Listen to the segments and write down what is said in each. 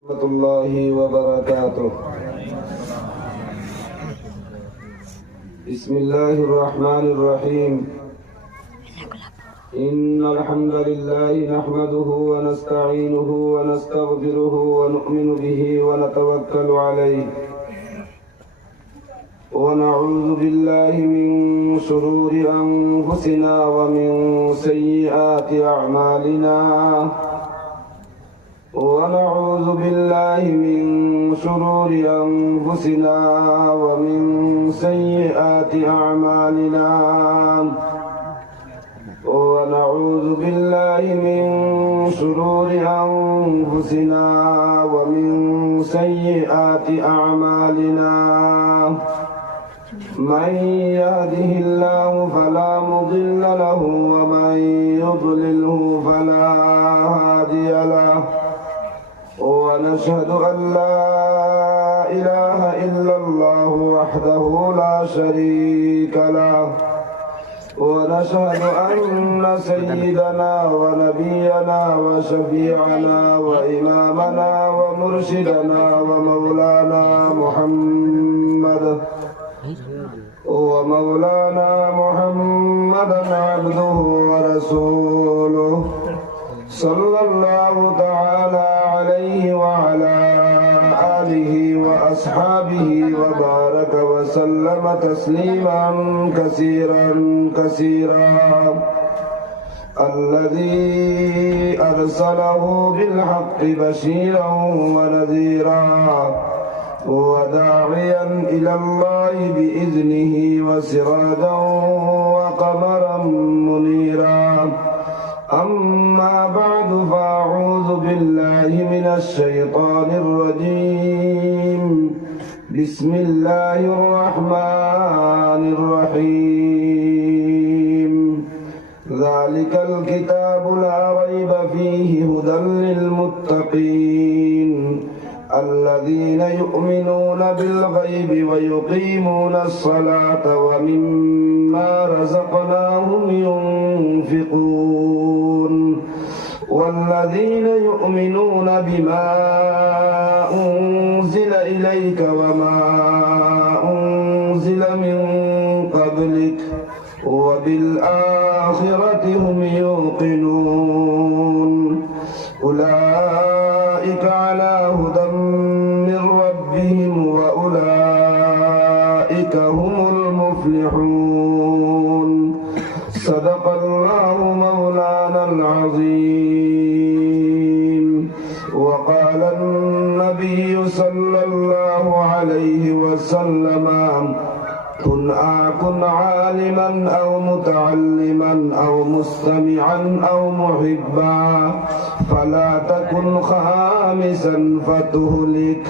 ورحمة الله وبركاته. بسم الله الرحمن الرحيم. إن الحمد لله نحمده ونستعينه ونستغفره ونؤمن به ونتوكل عليه ونعوذ بالله من شرور أنفسنا ومن سيئات أعمالنا ونعوذ بالله من شرور أنفسنا ومن سيئات أعمالنا ونعوذ بالله من شرور أنفسنا ومن سيئات أعمالنا من يهده الله فلا مضل له ومن يضلله فلا هادي له ونشهد أن لا إله إلا الله وحده لا شريك له ونشهد أن سيدنا ونبينا وشفيعنا وإمامنا ومرشدنا ومولانا محمدا عبده ورسوله صلى الله تعالى عليه وعلى آله وأصحابه وبارك وسلم تسليما كثيرا الذي أرسله بالحق بشيرا ونذيرا وداعيا إلى الله بإذنه وسراجا وقمرا منيرا أما بعد فأعوذ بالله من الشيطان الرجيم بسم الله الرحمن الرحيم ذلك الكتاب لا ريب فيه هدى للمتقين الذين يؤمنون بالغيب ويقيمون الصلاة ومما رزقناهم ينفقون والذين يؤمنون بما أنزل إليك وما أنزل من قبلك وبالآخرة هم يوقنون أولئك على هدى من ربهم وأولئك هم المفلحون صدق الله مولانا العظيم. وقال النبي صلى الله عليه وسلم كن عالما أو متعلما أو مستمعا أو محبا فلا تكن خامسا فتهلك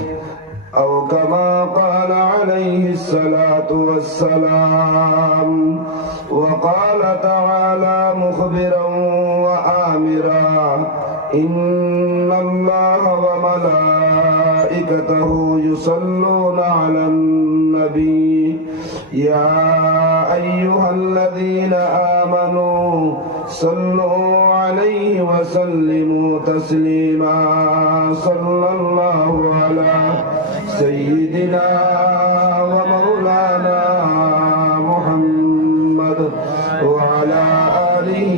أو كما قال عليه الصلاة والسلام. وقال تعالى مخبرا وآمرا إن الله وملائكته يصلون على النبي يا أيها الذين آمنوا صلوا عليه وسلموا تسليما صلى الله على سيدنا ومولانا محمد وعلى آله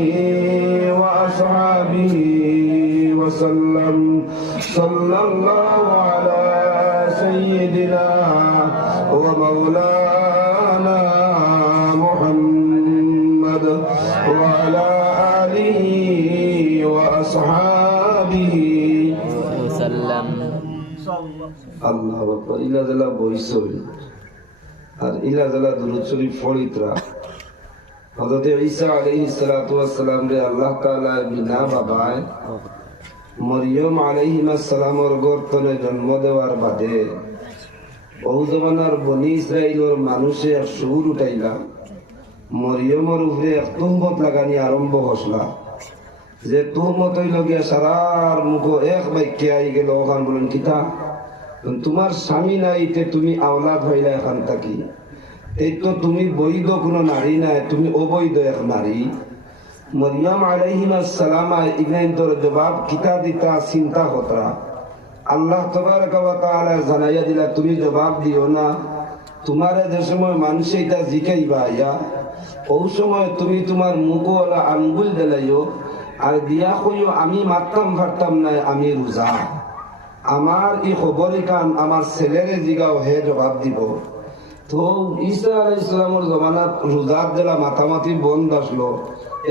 وأصحابه وسلم صلى الله على سيدنا ومولانا محمد وعلى آله وأصحابه وسلم. আল্লাহ আকবার। ইলা জালা বইসল আর ইলা জালা দুরূদ শরীফ ফরিতরা হযরত ঈসা আলাইহিস সালাতু ওয়াস সালাম রে আল্লাহ তাআলা বিনা বাবায় মরিয়ম আলাইহিস সালামের গর্তনে জন্ম দেওয়ার বাদে ও জমানার বনি ইসরাইলের মানুষে এক সুর উঠাইলা মরিয়মের উপরে এক তুহমত লাগানি আরম্ভ হসলা যে তুহমত হইল গিয়া সারার মুখ এক বাক্যে আই গেল ওখান বলেন কিতা তোমার স্বামী নাইতে তুমি আওলাদ হইলা এখান থাকি এই তো তুমি বৈধ কোনো নারী নাই, তুমি অবৈধ এক নারী। মরিয়ম আলাইহিস সালাম ইবনে তোর জবাব কিতা দিতা চিন্তা হতরা আল্লাহ তাবারক ওয়া তাআলা জানাইয়া দিলা তুমি জবাব দিও না, তোমারে যে সময় মানুষ এটা জিকাইবা ইয়া ওই সময় তুমি তোমার মুখওয়ালা আঙ্গুল দিলাইও আর দিয়া কইও আমি মারতাম ফারতাম নাই, আমি রোজা। আমার এই খবরই কান আমার ছেলেরে জিগাও, হে জবাব দিব। তো ঈসা আলাইহিস সালামের জমানাত রোজার দিলা মাথামাতি বন্ধ আসলো,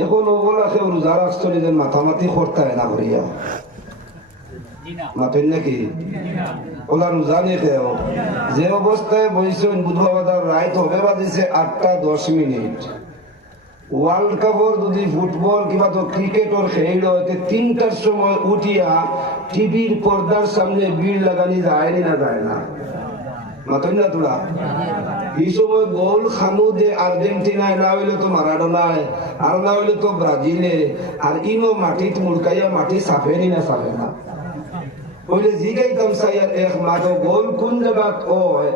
এখন ওগুলা কেউ রোজা রাখছলি যেন মাথামাতি করতে না করিয়া মাপেন নাকি ওলা রোজা নিয়ে খেয়েও যে অবস্থায় বইছেন বুধবাজার রাইত হবে বাজিছে 8:10। ওয়ার্ল্ড কাপর যদি ফুটবল কিংবা তো ক্রিকেটর খেল হইতে 3টার সময় উঠিয়া টিভির পর্দার সামনে ভিড় লাগানি যায় না যায় না মাতন না তোরা এই সময় গোল খানু দে আর্জেন্টিনায়, না হইলে তো মারাডোনায়, আর না হইলে তো ব্রাজিলে, আর ইনো মাটিত মুড়কাইয়া মাটি সাফেনি না সাফে না বলে জিগাইতাম সাইয়ার এক মাঠে গোল কোন জায়গাত হয়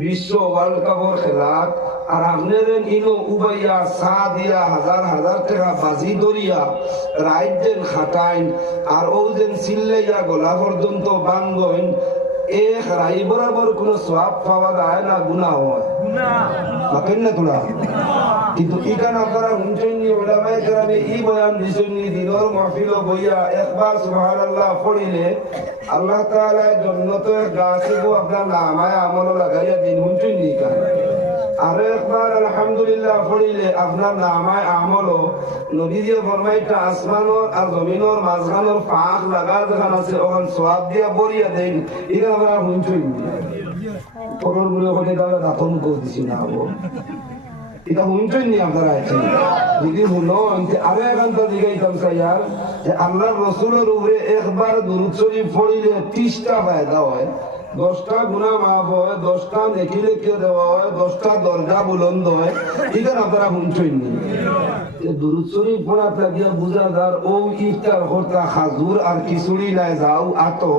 বিশ্ব ওয়ার্ল্ড কাপর খেলাত, আর আপনার ইনো উবাইয়া চা দিয়া হাজার হাজার টাকা বাজি ধরিয়া রাইত যেন খাটাইন আর ও যেন চিল্লাইয়া গলা পর্যন্ত বাঙ্গইন, এক রাই বরাবর কোন সওয়াব পাওয়া যায় না, গুনাহ হয় মাকেন না তোরা। কিন্তু এখানে আপনারা হুনচন্নি ওলামায়ে কেরামে এই বয়ান দিছেননি দিনের মাহফিল বইয়া একবার সুবহানাল্লাহ পড়িলে আল্লাহ তাআলা জান্নাতে গাছে গো আপনার নামায় আমল লাগাইয়া দিন হুনচন্নি কান, আর একবার আলহামদুলিল্লাহ পড়িলে আপনার নামায় আমল নবীজি ফরমাইতা আসমানোর আর জমিনের মাঝখানের ফাঁক লাগা যেখানে আছে ওখান সওয়াব দিয়া বরিয়া দেন, এখানে আমরা হুনচন্নি পরর গুলো হতে তাহলে দাতন করে দিছি না হবো এটা হুনচন্নি আপনারা আছেন যদি হুনো আরো এখানটা দিগাইতাম সাইয়ার যে আল্লাহর রাসূলের উপরে একবার দুরূদ শরীফ পড়িলে 30টা ফায়দা হয়, 10টা গুনাহ মাফ হয়, 10টা নেকি লিখে দেওয়া হয়, 10টা দরজা বুলন্দ হয়, এখানে আপনারা হুনচন্নি দুরূদ শরীফ পড়া লাগিয়া বুঝাদার ও ইফতার করতা খাজুর আর খিচুড়ি নাই যাও আতো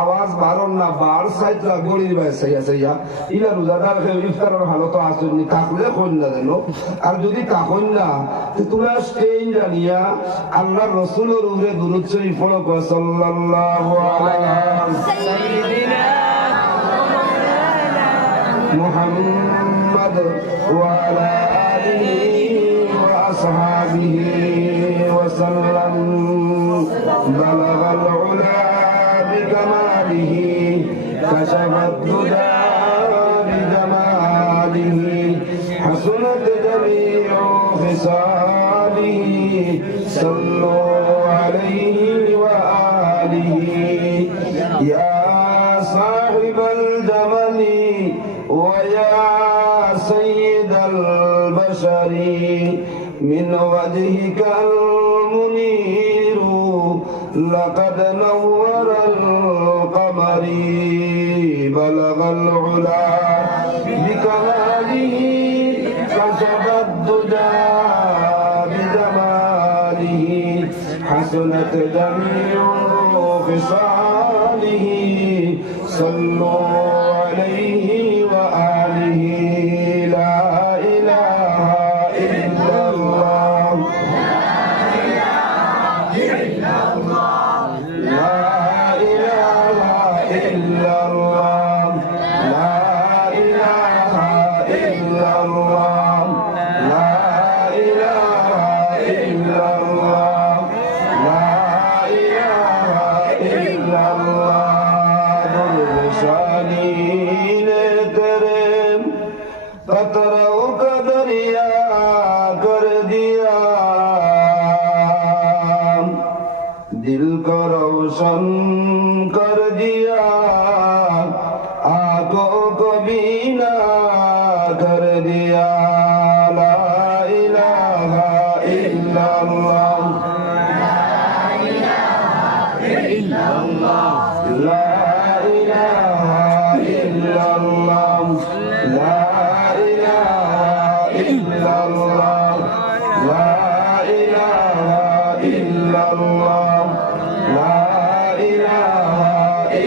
আওয়াজ বারণ না বার সাইডরা গড়ির বাই সাইয়া সাইয়া ইলা রোজাদার ইফতারের হালত আসনি থাকলে কইন না জানো, আর যদি তাকইন না তোমরা স্টেইন জানিয়া আল্লাহর রাসূলের উপরে দুরূদ শরীফ পড়ো সাল্লাল্লাহু আলাইহি সাইয়্যিদিনা মুহাম্মদ ওয়া আলা আলিহি وأصحابه وسلم بلغ العلا بكماله كشف الدجى بجماله حسنت جميع خصاله صلوا عليه وآله يا صاحب الجمل ويا سيد البشر من وجهك المنير لقد نور القمر بلغ العلا بكماله كشف الدجى بجماله حسنت جميع خصاله صلوا عليه وآله لا إله إلا الله لا إله إلا الله لا إله إلا الله لا إله إلا الله لا إله إلا الله درشانين ترم पत्थरों का दरिया कर दिया दिल को रोशन कर दिया आंखों को बीना कर दिया ला इलाहा इल्लल्लाह ला इलाहा इल्लल्लाह ला इलाहा इल्लल्लाह ला illallah la ilaha illallah la ilaha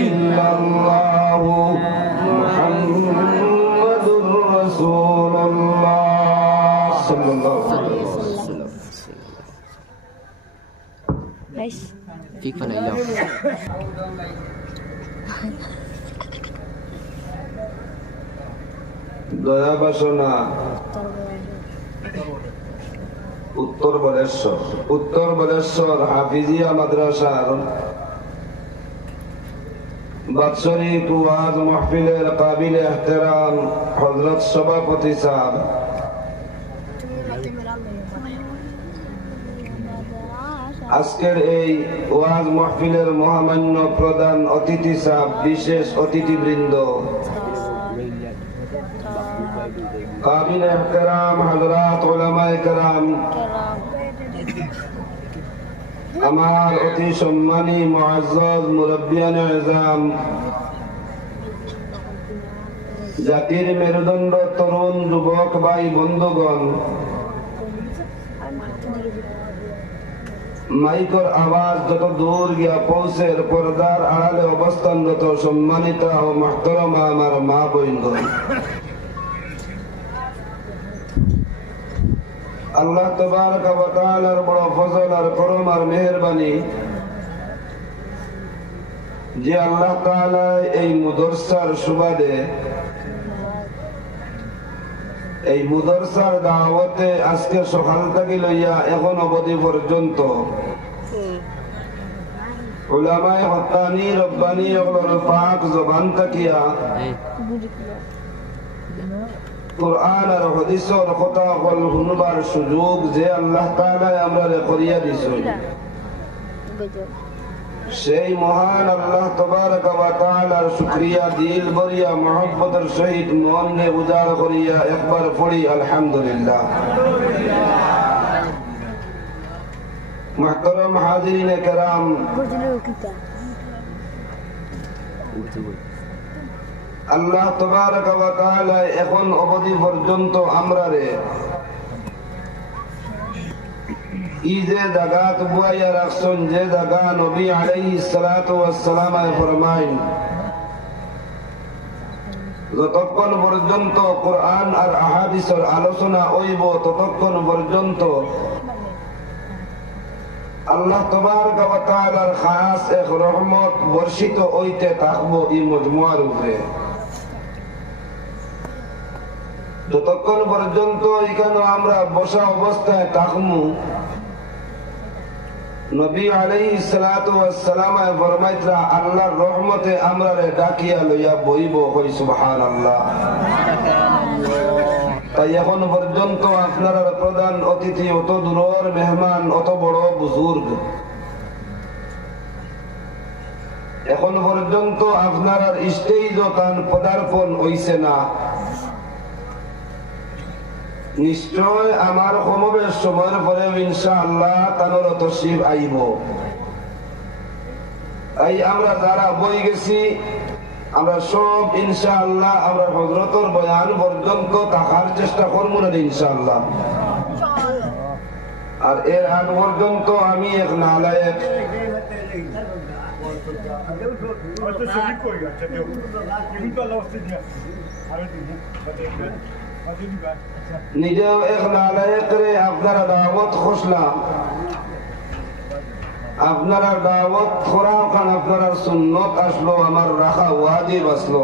illallah muhammadur rasulullah sallallahu alaihi wasallam Nice. Fik van দয়া বাসনা উত্তর বলেশ্বর হাফিজিয়া মাদ্রাসার বাৎসরিক ওয়াজ মাহফিলের কাবিল এহতেরাম হযরত সভাপতি সাহেব আজকের এই ওয়াজ মাহফিলের মহামান্য প্রধান অতিথি সাহেব, বিশেষ অতিথিবৃন্দ, কাবিল এহতেরাম হযরত উলামায়ে কেরাম, আমার অতি সম্মানী মুআজ্জাজ মুরব্বিয়ান আযম, জাতির মেরুদণ্ড তরুণ যুবক ভাই বন্ধুগণ, মাইকর আওয়াজ যত দূর গিয়া পৌঁছের পর্দার আড়ালে অবস্থানরত সম্মানিতা ও মুহতারামা আমার মা বোনগণ, আল্লাহ তাবারক ওয়া তাআলার বড় ফজল আর করম আর মেহেরবানি যে আল্লাহ তাআলা এই মুদরসার সুবাদে, এই মুদরসার দাওয়াতে আজকে সকাল থেকে লইয়া এখন অবধি পর্যন্ত উলামায়ে হক্কানি রব্বানি ওগুলোর পাক জবান তাকিয়া কুরআন আর হাদিসের কথা বল শুনবার সুযোগ যে আল্লাহ তাআলা আমরারে করিয়া দিছেন, সেই মহান আল্লাহ তাবারক ওয়া তাআলার শুকরিয়া দিল ভরিয়া মহব্বতের সহিত মনে উজাড় করিয়া একবার পড়ি আলহামদুলিল্লাহ। মুহতারাম হাজিরিনে কেরাম, আল্লাহ তাবারক ওয়া তাআলা এখন অবধি পর্যন্ত আমরারে ই যে জাগাত বুয়াইয়া রাখছেন, যে জাগা নবী আলাইহিস সালাতু ওয়াস সালাম ফরমাইন, যতক্ষণ পর্যন্ত কোরআন আর আহাদিসের আলোচনা হইব ততক্ষণ পর্যন্ত আল্লাহ তাবারক ওয়া তাআলার খাস এক রহমত বর্ষিত হইতে থাকবো এই মজমুয়ার উপরে। যতক্ষণ পর্যন্ত এখানে আমরা বসা অবস্থায় থাকমু, নবী আলাইহিস সালাতু ওয়াস সালাম ফরমাইতরা আল্লাহর রহমতে আমরারে ডাকিয়া লইয়া বইব, কই সুবহানাল্লাহ। তাই এখন পর্যন্ত আপনারা প্রধান অতিথি, অত দূরের মেহমান, অত বড় বুজুর্গ, এখন পর্যন্ত আপনারা স্টেজ তান পদার্পণ হইছে না, নিশ্চয় আমার সমবেশ সময়ের পরে ইনশাআল্লাহ তানোর তশরিফ আইব। এই আমরা যারা বই গেছি আমরা সব ইনশাআল্লাহ আমরা হযরতের বয়ান পর্যন্ত থাকার চেষ্টা করবো না ইনশাআল্লাহ। আর এর আগ পর্যন্ত আমি এক নালায়েক নিজেও এক নালায়েকরে আপনারা দাওয়াত খুশলাম, আপনারা দাওয়াত করা কারণ আপনারা সুন্নত আসলো, আমার রাখা ওয়াজিব আসলো।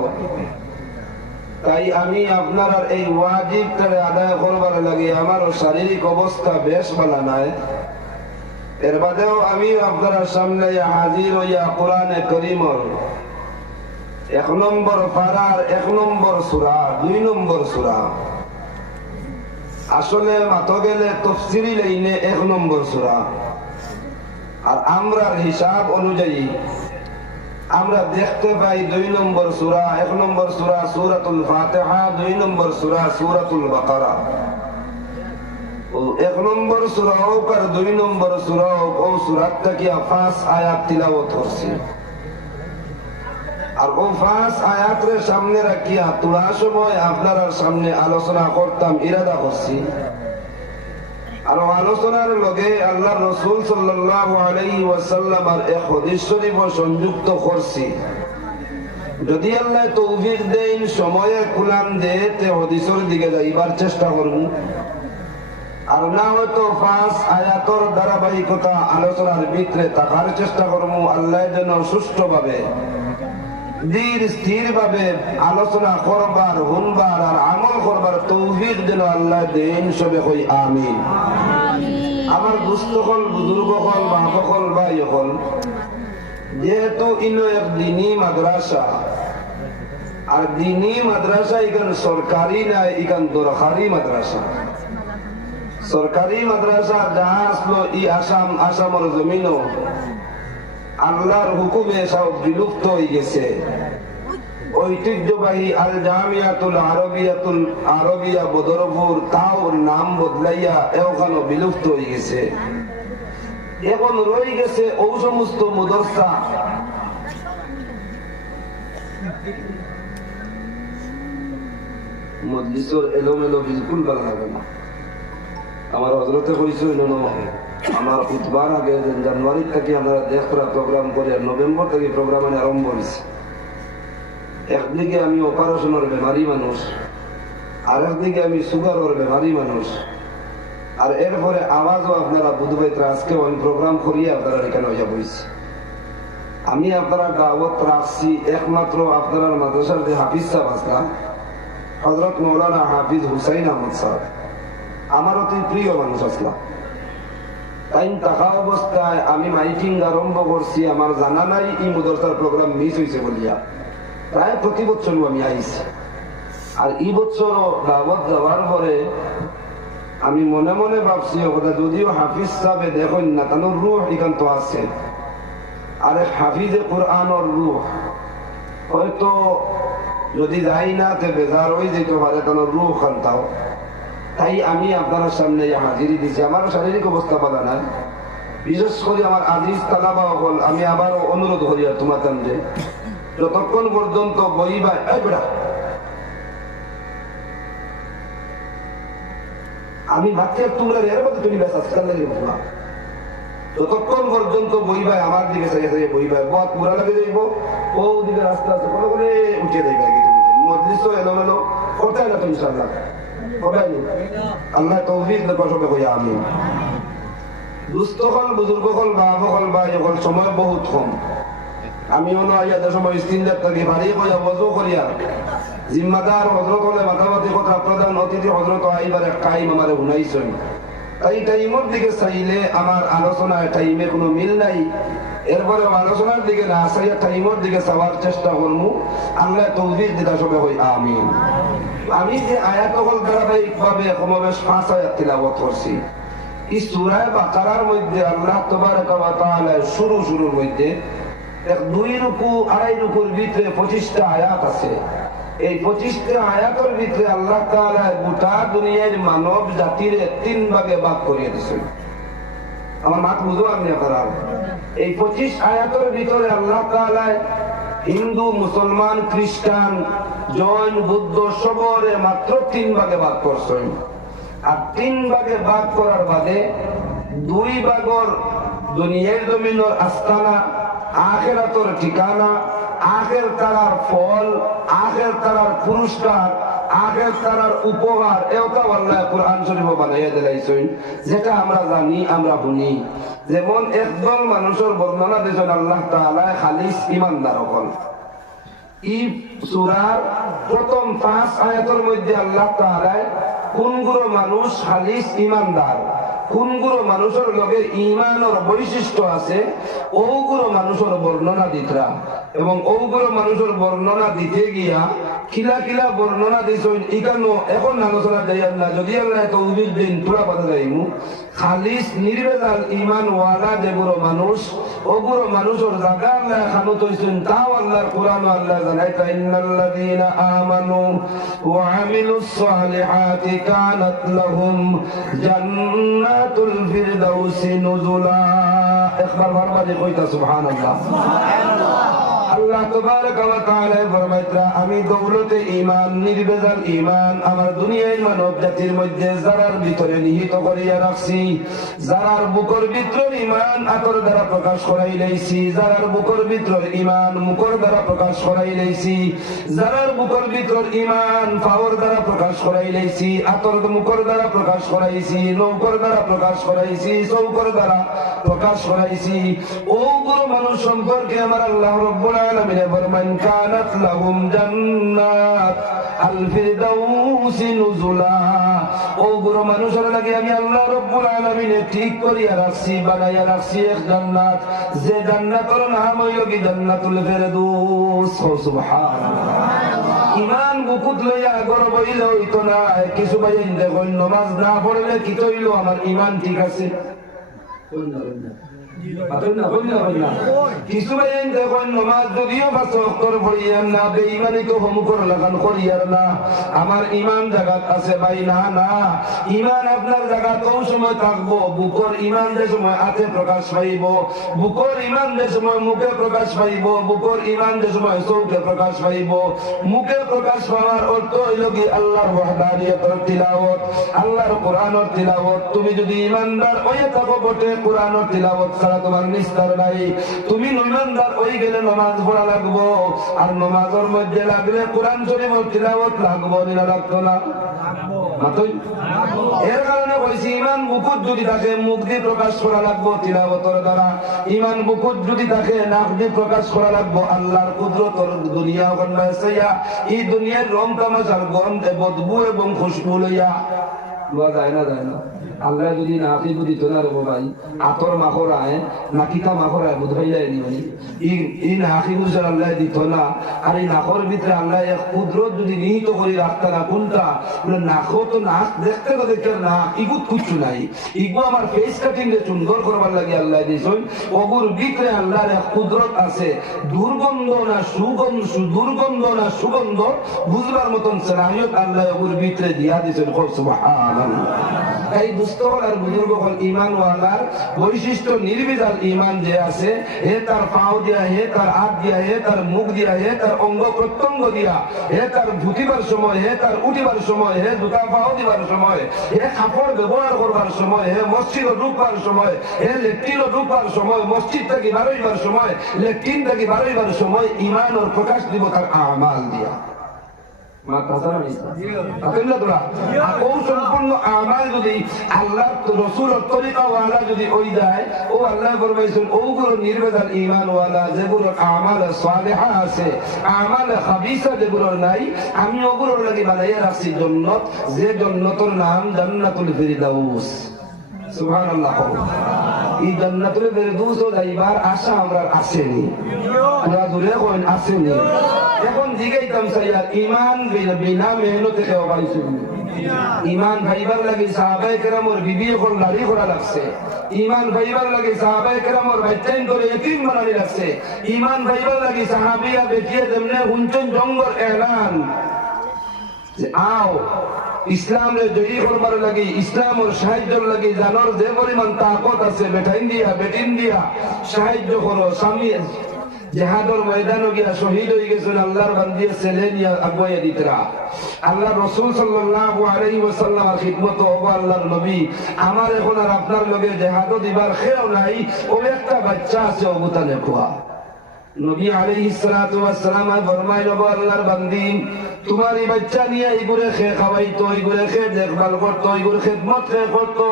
তাই আমি আপনারা এই ওয়াজিবটারে আদায় করবার লাগে আমার শারীরিক অবস্থা বেশ ভালো নাই, এর বাদেও আমি আপনারা সামনে হাজির হইয়া কোরআনে কারীমের 1 নম্বর পারার 1 নম্বর সূরা 2 নম্বর সূরা, আসলে মাতো গেলে তাফসীরি লাইনে 1 নম্বর সূরা, আর আমরার হিসাব অনুযায়ী আমরা দেখতে পাই 2 নম্বর সূরা, 1 নম্বর সূরা সূরাতুল ফাতিহা, 2 নম্বর সূরা সূরাতুল বাকারা। ও 1 নম্বর সূরা হোক আর 2 নম্বর সূরা হোক, ও সূরাটা কি 5 আয়াত তিলাওয়াত করছি, আর ও 5 আয়াতের সামনে রাখিয়া তোলা সময় আপনার সামনে আলোচনা করতাম ইরাদা করছি। আর আলোচনার লগে আল্লাহ রাসূল সাল্লাল্লাহু আলাইহি ওয়াসাল্লাম আর এক হাদিস শরীফ সংযুক্ত করছি। যদি আল্লাহ তৌফিক দেন, সময়ে কুলান দে, তে হাদিসের দিকে যাইবার চেষ্টা করব। আর না হয়তো 5 আয়াতের ধারাবাহিকতা আলোচনার ভিতরে থাকার চেষ্টা করব। আল্লাহ যেন সুষ্ঠুভাবে ধীর স্থির ভাবে আলোচনা করবার, শুনবার আর আমল করবার তৌফিক যেন আল্লাহ দেন, সবে কই আমিন। আমার দুস্থ হল, বুজুর্গ হল, বাপ হল, ভাই হল, যেহেতু ইনো এক দিনী মাদ্রাসা, আর দিনী মাদ্রাসা ইখান সরকারি নাই, ইখান দরকারি মাদ্রাসা। সরকারি মাদ্রাসা যাহা আসলো ই আসাম, আসামের জমিনও আল্লাহর হুকুমে সব বিলুপ্ত হয়ে গেছে। ঐতিহ্যবাহী আল জামিয়াতুল আরবিয়া বদরপুর, তাও নাম বদলাইয়া এখানে বিলুপ্ত হয়ে গেছে। এখন রয়ে গেছে ও সমস্ত মাদ্রাসা মজলিসের এলোমেলো বিলকুল ভালো লাগে না। আমার হজরতে কইছিল আমার উঠবার আগে জানুয়ারি থেকে আমরা দেখরা প্রোগ্রাম করে নভেম্বর থেকে প্রোগ্রাম আরম্ভ হয়েছে। একদিকে আমি অপারেশনের বেমারি মানুষ, আর একদিকে আমি সুগারের বেমারি মানুষ, আর এরপরে আওয়াজও আপনারা বুধবাইতে আজকে আমি প্রোগ্রাম করিয়ে আপনারা এখানে হইয়া বইছি। আমি আপনারা দাওয়াত রাখছি একমাত্র আপনারা মাদ্রাসার যে হাফিজ সাহেব আসলাম, হযরত মৌলানা হাফিজ হুসাইন আহমদ সাহেব, আমার অতি প্রিয় মানুষ আসলাম। তাই থাকা অবস্থায় আমি মাইকিং আরম্ভ করছি, আমার জানা নাই এই মাদ্রাসার প্রোগ্রাম মিস হয়েছে বলিয়া। প্রায় প্রতি বছরও আমি আইছি, আর এই বছরও দাওয়াত যাওয়ার পরে আমি মনে মনে ভাবছি যদিও হাফিজ সাহেব দেখেন না, তার রুহ এখান তো আছে, আর হাফিজে কোরআনের রুহ হয়তো যদি যাই না তে বেজার হয়ে যেতে পারে, তার রুহ খানতাও। তাই আমি আপনার সামনে হাজিরি দিছি। আমার শারীরিক অবস্থা ভালো না, বিশেষ করে আমার আজিজ তালাবা হল, আমি আবার অনুরোধ করি আর তোমার যে যতক্ষণ পর্যন্ত বইবা আমি ভাবছি তোমরা এর মধ্যে তুমি ব্যাস আজকাল লাগে বলবা, যতক্ষণ পর্যন্ত বইবাই আমার দিকে চাইয়ে বইবাই বহুত পুরা লাগে যাইব, ও দিকে রাস্তা আছে কোনো করে উঠে যাইবে। মজলিস এলোমেলো কোথায় না তো ইনশাআল্লাহ হবে। আল্লাহ তৌফিক দেব সবে কই আমিন। দুস্থ হল, বুজুর্গ হল, বাপ হল, ভাই হল, সময় বহুত কম। আমি মনে হয় সময় স্ত্রীদের থাকি বাড়ি কইয়া বজু করিয়া জিম্মাদার হজরত হলে মাথামাতি কথা প্রধান অতিথি হজরত আইবার এক টাইম আমার শুনাইছেন। তাই টাইমের দিকে চাইলে আমার আলোচনায় টাইমে কোনো মিল নাই, এরপরে আলোচনার দিকে না চাইয়া টাইমের দিকে চাওয়ার চেষ্টা করবো। আল্লাহ তৌফিক দিতা সবে হই আমিন। আমি যে আয়াত হল ধারাবাহিক ভাবে সমাবেশ 5 আয়াত তিলাওয়াত করছি, এই সূরা বাকারার মধ্যে আল্লাহ তাবারক ওয়া তাআলা শুরুর মধ্যে 2 রুকু 2.5 রুকুর ভিতরে 25টা আয়াত আছে। এই 25টা আয়াতের ভিতরে আল্লাহ তাআলা গোটা দুনিয়ার মানব জাতির 3 ভাগে ভাগ করে দিয়েছেন। আমার মাত বুঝো আপনি আপনারা, এই 25 আয়াতের ভিতরে আল্লাহ তাআলা হিন্দু, মুসলমান, খ্রিস্টান, জৈন, বুদ্ধ সবরে মাত্র 3 ভাগে ভাগ করছেন। আর 3 ভাগে ভাগ করার বাদে 2 ভাগর দুনিয়ার জমিনের আস্তানা, আখিরাতের ঠিকানা, আখের তারার ফল, আখের তারার পুরস্কার, আখের তারার উপহার, এটা আল্লাহ কোরআন শরীফে বানাইয়া দিলাইছেন। যেটা আমরা জানি, আমরা শুনি। যেমন একদল মানুষের বর্ণনা দিয়েছেন আল্লাহ তাআলা খালিস ঈমানদার হল। এই সূরার প্রথম 5 আয়াতের মধ্যে আল্লাহ তাআলা কোনগুলো মানুষ খালিস ঈমানদার, কোনগুলো মানুষের লগে ঈমানের বৈশিষ্ট্য আছে, ওগুলো মানুষের বর্ণনা দিতরা। এবং ওগুলো মানুষের বর্ণনা দিতে গিয়া কিলা কিলা বর্ণনা দিয়েছেন এখানে এখন আলোচনা যাই না। যদি আল্লাহ তৌফিক দিন পুরা কথা যাইমু, খালিস নির্বেজাল ঈমান ওয়ালা যেগুলো মানুষ, ওগুলো মানুষের জায়গা আল্লাহ খানো তৈছেন, তাও আল্লাহর কোরআন আল্লাহ জানায় ইন্নাল্লাযীনা আমানু ওয়া আমিলুস সালিহাতি কানাত লাহুম জান্নাতুল ফিরদাউসি নুজুলা। একবার বারবার কইতা সুবহানাল্লাহ। আল্লাহ তাবারক ওয়া তাআলা ফরমাইতরা, আমি দৌলতে ঈমান, নির্বেজাল ঈমান আমার দুনিয়ার মানব জাতির মধ্যে যারার ভিতরে নিহিত করিয়া রাখছি, যারার বুকের ভিতর ঈমান আতর দ্বারা প্রকাশ করাই লইছি, যারার বুকের ভিতর ঈমান মুখের দ্বারা প্রকাশ করাই লইছি, যারার বুকের ভিতর ঈমান পাওয়ার দ্বারা প্রকাশ করাই লইছি, আতর মুখের দ্বারা প্রকাশ করাইছি, নৌকর দ্বারা প্রকাশ করাইছি, চৌকর দ্বারা প্রকাশ করাইছি। ও গুলো মানুষ সম্পর্কে আমার আল্লাহ রাব্বুল আলামিন ফরমান কানাত লাহুম জান্নাত আল ফিরদাউসি নুজুলা। ও গুলো মানুষের লাগে আমি আল্লাহ রাব্বুল আলামিন ঠিক করিয়া রাখছি, বানাইয়া রাখছি এক জান্নাত, যে জান্নাতের নাম হইল কি জান্নাতুল ফিরদাউস। সুবহানাল্লাহ। ইমান বুকুত লইয়া গর্ব হইল হইতো না। কিছু ভাই দেখুন নামাজ না পড়লে কি হইল আমার ইমান ঠিক আছে? কিছু ভাই দেখুন নামাজ যদিও 5 ওয়াক্ত পড়িয়ার না, বেঈমানি তো হমুকর লাগান করিয়ার না, আমার ইমান জায়গাত আছে ভাই। না না, ইমান আপনার জায়গা কোন সময় থাকবো? বুকর ইমান যে সময় হাতে প্রকাশ পাইব, বুকর ইমান যে সময় মুখে প্রকাশ পাইব, বুকর ইমান যে সময় চৌকে প্রকাশ পাইব। মুখে প্রকাশ পাওয়ার অর্থ হইল কি আল্লাহর ওয়াহদানিয়তের তিলাওয়াত, আল্লাহর কোরআনের তিলাওয়াত। তুমি যদি ইমানদার হয়ে থাকো বটে, কোরআনের তিলাওয়াত ছাড়া তোমার নিস্তার নাই। তুমি ইমানদার হয়ে গেলে নামাজ পড়া লাগবো, আর নামাজের মধ্যে লাগলে কোরআন শরীফের তিলাওয়াত লাগবো না লাগতো না? এর কারণে বলছি ইমান বুকুত যদি থাকে মুখ দিয়ে প্রকাশ করা লাগবো তিলাওয়াতের দ্বারা, ইমান বুকুত যদি থাকে নাক দিয়ে প্রকাশ করা লাগবো আল্লাহর কুদরতের দুনিয়া বানাইয়া। এই দুনিয়ার রং তামাশার গন্ধ বদবু এবং খুশবু লইয়া যায় না যায় না। আল্লাহ যদি না আপনি বুঝি তো না রে ভাই, আতর মাখরায় নাকিতা মাখরায় বুধ হয়ে যায়নি মানে এই নাকি বুঝার আল্লাহ দিত না। আর এই নাকর ভিতরে আল্লাহ এক কুদরত যদি নিহিত করে রাখতা না, কোনটা নাকও তো নাক দেখতে তো দেখতে না, ইগুত কিচ্ছু নাই। ইগু আমার ফেস কাটিং সুন্দর করবার লাগে আল্লাহ দিয়েছেন। ওগুর ভিতরে আল্লাহর এক কুদরত আছে। দুর্গন্ধ না সুগন্ধ, দুর্গন্ধ না সুগন্ধ বুঝবার মতন সেনাহিয়ত আল্লাহ ওগুর ভিতরে দিয়া দিয়েছেন। সুবহানাল্লাহ। এই দুস্থল আর বুজুর্গ হল ইমান ওয়ালার বৈশিষ্ট্য নির্বিচার ইমান যে আছে, হে তার পাও দিয়া, হে তার হাত দিয়া, হে তার মুখ দিয়া, হে তার অঙ্গ প্রত্যঙ্গ দিয়া, হে তার ঢুকিবার সময়, হে তার উঠিবার সময়, হে জুতা পাও দিবার সময়, হে কাপড় ব্যবহার করবার সময়, হে মসজিদ ঢুকবার সময়, হে লেট্রিন ঢুকবার সময়, মসজিদ থেকে বারোইবার সময়, লেট্রিন থেকে বারোইবার সময় ইমান ওর প্রকাশ দিব তার আমাল দিয়া। সম্পূর্ণ আমাল যদি আল্লাহ রসুলের তরিকা ওয়ালা যদি ওই যায়, ও আল্লাহ ফরমাইছেন ওগুলো নির্বেদাল ঈমান ওয়ালা, যেগুলো আমাল সালেহা আছে, আমাল খাবিসা যেগুলোর নাই, আমি ওগুলোর লাগি বানাইয়া রাখছি জান্নাত, যে জান্নাতের নাম জান্নাতুল ফিরদাউস। সুবহানাল্লাহ। এই জান্নাতুল ফিরদাউস যাইবার আশা আমরা আসেনি, পুরা দূরে কোন আসেনি। এখন জিগাইতাম সাইয়া ইমান বিনা মেহনতে কেউ পাইছেন? ইমান ভাইবার লাগে সাহাবায়ে কেরামের বিবি এখন দাড়ি করা লাগছে, ইমান ভাইবার লাগে সাহাবায়ে কেরামের বাচ্চাইন করে ইতিম বানানি লাগছে, ইমান ভাইবার লাগে সাহাবিয়া বেটিয়ে যেমনে হুনচন জঙ্গল এলান যে আও ইসলাম রে জয়ী করবার লাগে, ইসলামের সাহায্যের লাগে জানোর যে পরিমাণ তাকত আছে, বেটাইন দিয়া বেটিন দিয়া সাহায্য করো। স্বামী জেহাদর ময়দানে গিয়া শহীদ হয়ে গেছেন আল্লাহর বান্দিয়ে ছেলে নিয়ে আগুয়াইয়া দিতরা। আল্লাহ রাসূল সাল্লাল্লাহু আলাইহি ওয়াসাল্লামের খিদমত ও আল্লাহর নবী আমার এখন আর আপনার লগে জেহাদ দিবার খেয়াল নাই, ও একটা বাচ্চা আছে অবতানে খোয়া। নবী আলাইহিস সালাতু ওয়াস সালাম ফরমাইলো আল্লাহর বান্দি তোমার এই বাচ্চা নিয়ে এগুলো খেয়ে খাওয়াইতো, এগুলো খেয়ে দেখভাল করতো, এগুলো খেদমত খেয়ে করতো,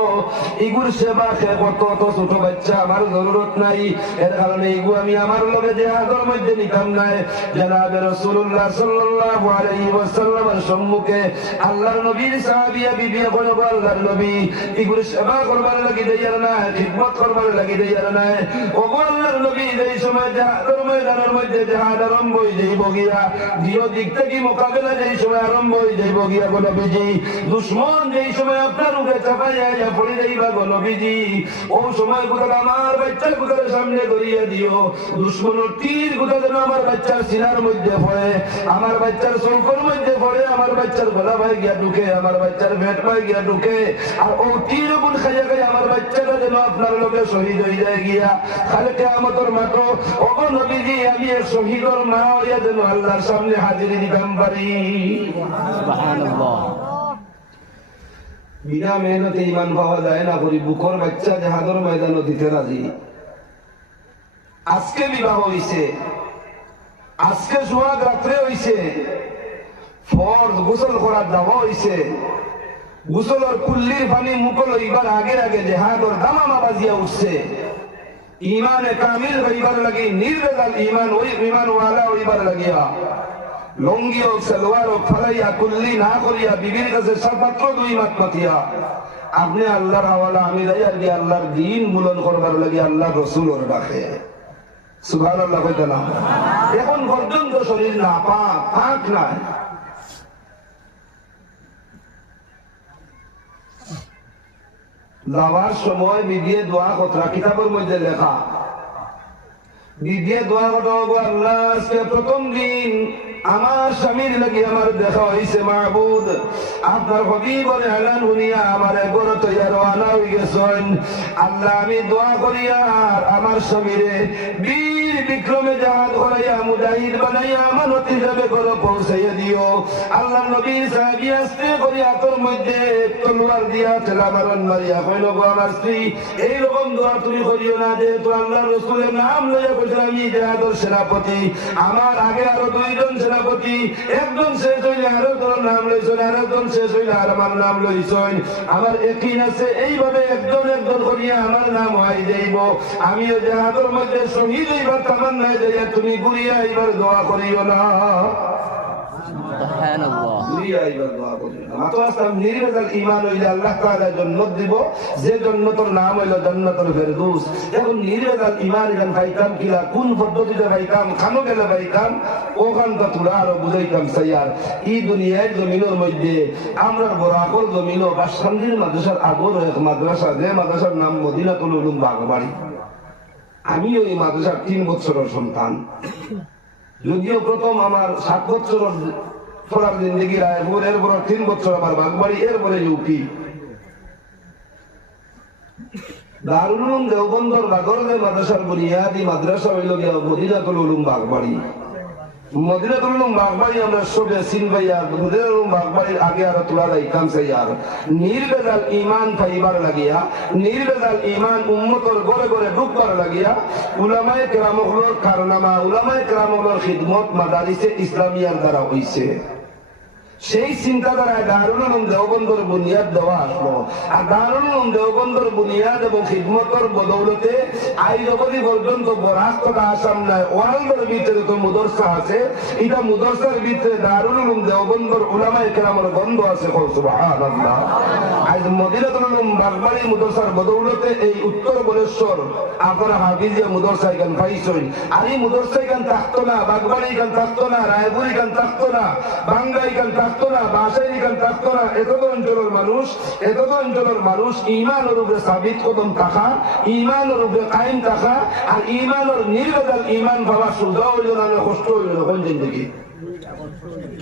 এগুলো সেবা খেয়ে করতো। অত ছোট বাচ্চা আমার জরুরত নাই, এর কারণে এগু আমি আমার লগে জেহাদের মধ্যে নিতাম নাই। জনাবে রাসূলুল্লাহ সাল্লাল্লাহু আলাইহি ওয়াসাল্লামের সম্মুখে আল্লাহর নবীর সাহাবিয়া বিবি বলে আল্লাহর নবী এগুলো সেবা করবার লাগি দেয়ার না, খিদমত করবার লাগি দেয়ার না। ও আল্লাহর নবী এই সময় জেহাদের ময়দানের মধ্যে জেহাদ আরম্ভ হয়ে যাইব গিয়া, দিও দিক থেকে মোকাবেলা যেই সময় আরম্ভ হয়ে যাইব গিয়া গো নবীজি, দুশ্মন যেই সময় আপনার উপরে চাপাইয়া পড়ে যাইবা গো নবীজি, ও সময় কোথাও আমার বাচ্চার কোথাও সামনে ধরিয়ে দিও। দুশ্মনের তীর কোথাও যেন আমার বাচ্চার সিনার মধ্যে পড়ে, আমার বাচ্চার চৌকর মধ্যে পড়ে, আমার বাচ্চার গলা ভাই গিয়া ঢুকে, আমার বাচ্চার পেট ভাই গিয়া ঢুকে, আর ও তীর উপর খাইয়া খাই আমার বাচ্চাটা যেন আপনার লোকে শহীদ হয়ে যায় গিয়া খালে কিয়ামতের মাঠে। ও নবীজি আমি এক শহীদের মা হইয়া যেন আল্লাহর সামনে হাজিরি দিতাম পারি। সুবহানাল্লাহ। বিনা মেহনতে ইমান পাওয়া যায় না, করি বুকর বাচ্চা জেহাদের ময়দানে দিতে রাজি। আজকে বিবাহ হইছে, আজকে সোহাগ রাত্রে হইছে, ফরজ গোসল করার দাওয়া হইছে, গোসলের কুল্লির পানি মুখ লইবার আগে আগে জেহাদের দামামা বাজিয়া উঠছে। ইমানে কামিল হইবার লাগি নির্বেজাল ইমান ওই ইমানওয়ালা হইবার লাগিয়া লঙ্গি ও সালোয়ার ও ফালাইয়া কুল্লি না করিয়া বিবির কাছে সর্বত্র দুই মাত মাতিয়া আপনি আল্লাহর হাওয়ালা আমি যাই আর কি আল্লাহর দিন বুলন করবার লাগি আল্লাহ রসুলর ডাকে সুবহানাল্লাহ কইতে না এখন পর্যন্ত শরীর না পাক নাই যাওয়ার সময় বিবিয়ে দোয়া কথা কিতাবের মধ্যে লেখা বিবিয়ে দোয়া কথা আল্লাহ আজকে প্রথম দিন আমার স্বামীর লাগি আমার দেখা হয়েছে মাহবুদ আপনার হবিবর এলান শুনিয়া আমার এগোর তৈয়ার আনা হয়ে গেছেন আল্লাহ আমি দোয়া করি আর আমার স্বামীরে বীর বিক্রমে জাহাজ করাইয়া মুজাহিদ বানাইয়া আমানত হিসাবে করে পৌঁছাইয়া দিও আল্লাহ নবীর সাহাবী আসতে করি হাতের মধ্যে তলোয়ার দিয়া ঠেলা মারণ মারিয়া কইল গো আমার স্ত্রী এইরকম দোয়া তুমি করিও না যেহেতু আল্লাহ রসুলের নাম লইয়া কইছিল আমি জাহাজের সেনাপতি আমার আগে আরো দুইজন সেনাপতি একজন শেষ হইলে আরো তোর নাম লইছেন আর একজন শেষ হইলে আর আমার নাম লইছেন আমার একই আছে এইভাবে একজন একজন করিয়া আমার নাম হয় যাইব আমিও জাহাজের মধ্যে শহীদ হইবার তামান্না যাইয়া তুমি গুড়িয়া এইবার দোয়া করিও না গুড়িয়া এইবার দোয়া করিও না মাত্র আসলাম নির্বেজাল ঈমান হইলে আল্লাহ তাআলা জান্নাত দিব যে জান্নাতের নাম হইল জান্নাতুল ফেরদৌস এখন নির্বেজাল ঈমান এখান পাইতাম কিলা কোন পদ্ধতিতে পাইতাম খানো গেলে পাইতাম ওখানটা তুলা আরো বুঝাইতাম সাইয়ার এই দুনিয়ার জমিনের মধ্যে আমরা বরাকর জমিন বা শান্তির মাদ্রাসার আগর এক মাদ্রাসা যে মাদ্রাসার নাম মদিনাতুল উলুম বাগবাড়ি আমি ওই মাদ্রাসার 3 বছরের সন্তান যদিও প্রথম আমার 7 বছরের পড়ার জিন্দগি রায়পুর এরপর 3 বছর আমার বাগবাড়ি এরপরে ইউপি দারুল উলুম দেওবন্দর বাগর যে মাদ্রাসার বুনিয়াদি মাদ্রাসা হইল গিয়া মদিনাতুল উলুম বাগবাড়ি মদিনাতুল উলুম বাগবাড়ি আমরা সবে চিনবাইয়া মদিনাতুল উলুম বাগবাড়ির আগে আর তোলা যাইতাম সাইয়ার নির্বেজাল ঈমান পাইবার লাগিয়া নির্বেজাল ঈমান উম্মতর ঘরে ঘরে ঢুকবার লাগিয়া উলামায়ে কেরামগুলোর কারনামা উলামায়ে কেরামগুলোর খিদমত মাদারিসে ইসলামিয়ার দ্বারা হইছে সেই চিন্তাধারায় দারুল উলুম দেওবন্দর বুনিয়াদ দেওয়া আসলো আর দারুল উলুম দেওবন্দর বুনিয়াদ এবং খিদমতর বদৌলতে আজ অবধি পর্যন্ত বরাস্তটা আসাম নাই ওয়ার্ল্ডের ভিতরে তো মুদরসা আছে এটা মুদরসার ভিতরে দারুল উলুম দেওবন্দর উলামায়ে কেরামের গন্ধ আছে সুবহানাল্লাহ আজ মদিনাতুল উলুম বাগবাড়ি মুদরসার বদৌলতে এই উত্তর বলেশ্বর আপনারা হাফিজিয়া মুদরসা এখান পাইছেন আর এই মুদরসা এখান থাকতো না বাগবাড়ি এখান থাকতো না রায়পুর এখান থাকতো না বাঙ্গা এখান থাকতো না বাসাই এখান থাকতো না এতদ অঞ্চলের মানুষ ঈমানের উপরে সাবিত কদম থাকা ঈমানের উপরে কায়েম থাকা আর ঈমানের নির্বেজাল ঈমান পাওয়া সুবিধা হইল না কষ্ট হইল না কোন জিন্দগি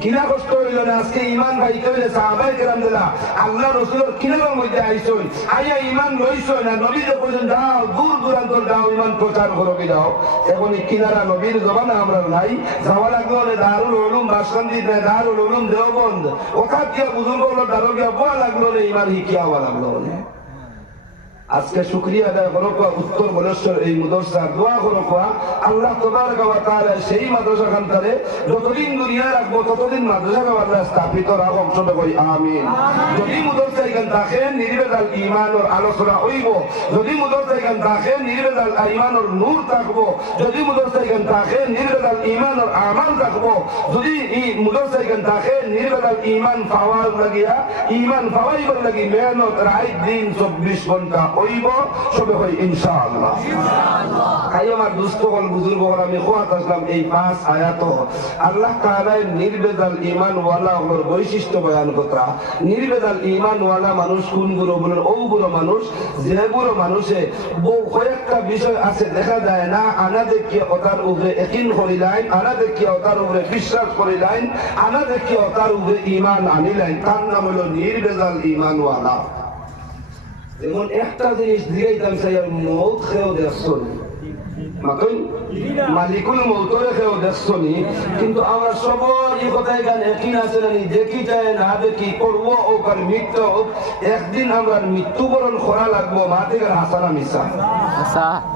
কিনা কষ্ট হইল না আজকে ঈমান পাইতে হইলে সাহাবায়ে কেরাম দিলা আল্লাহ রাসূলের কিনার মধ্যে আইছই আইয়া ঈমান লইছই না নবী যে কইছেন যাও দূর দূরান্তর যাও ঈমান প্রচার করো কি যাও এখন কিনারা নবীর জবানে আমরা নাই যাওয়া লাগলো দারুল উলুম বাসকান্দি দারুল উলুম দেওবন্দ ওখান গিয়া বুজুর্গগুলো দারুল গিয়া বোয়া লাগলো না ঈমান শিখিয়া হওয়া লাগলো না আজকে শুকরিয়া আদায় করো উত্তর বলেশ্বর এই মুদরসা দোয়া করো আল্লাহ তাবারক ওয়া তাআলা সেই মাদ্রাসা খানটারে যতদিন দুনিয়া রাখবো ততদিন মাদ্রাসা আল্লাহ স্থাপিত রাখো অংশটা কই আমিন যদি মুদরসা এখান থাকে নির্বেজাল ঈমানের আলোচনা হইব যদি মুদরসা এখান থাকে নির্বেজাল ঈমানের নূর থাকবো যদি মুদরসা এখান থাকে নির্বেজাল ঈমানের আমাল থাকবো যদি এই মুদরসা এখান থাকে নির্বেজাল ঈমান পাওয়ার লাগিয়া ঈমান পাওয়াইবার লাগি মেহনত রাত দিন 24 ঘন্টা হইব সবে হয় ইনশাআল্লাহ তাই আমার দুস্থ হল বুজুর্গ হল আমি খোয়াত আসলাম এই 5 আয়াত আল্লাহ তাআলা নির্বেজাল ঈমান ওয়ালা হলোর বৈশিষ্ট্য বয়ান কথা নির্বেজাল ঈমান ওয়ালা মানুষ কোন গুলো বলেন ও গুলো মানুষ যে গুলো মানুষে বহু কয়েকটা বিষয় আছে দেখা যায় না আনা দেখিয়ে ওটার উপরে ইয়াকিন করিলেন আনা দেখিয়ে ওটার উপরে বিশ্বাস করিলেন আনা দেখিয়ে ওটার উপরে ঈমান আনিলেন তার নাম হলো নির্বেজাল ঈমান ওয়ালা যেমন একটা জিনিস দিয়েইতাম সাইয়ার মৌত খেয়েও দেখছেন মাতই মালিকুল মৌতরে কেউ দেখছনি, কিন্তু আমার সবার এই কথায় গান একই আছে না, দেখি যায় না দেখি করবো ওখান মৃত্যু একদিন আমরা মৃত্যুবরণ করা লাগবো। মা থেকে হাসানা মিশা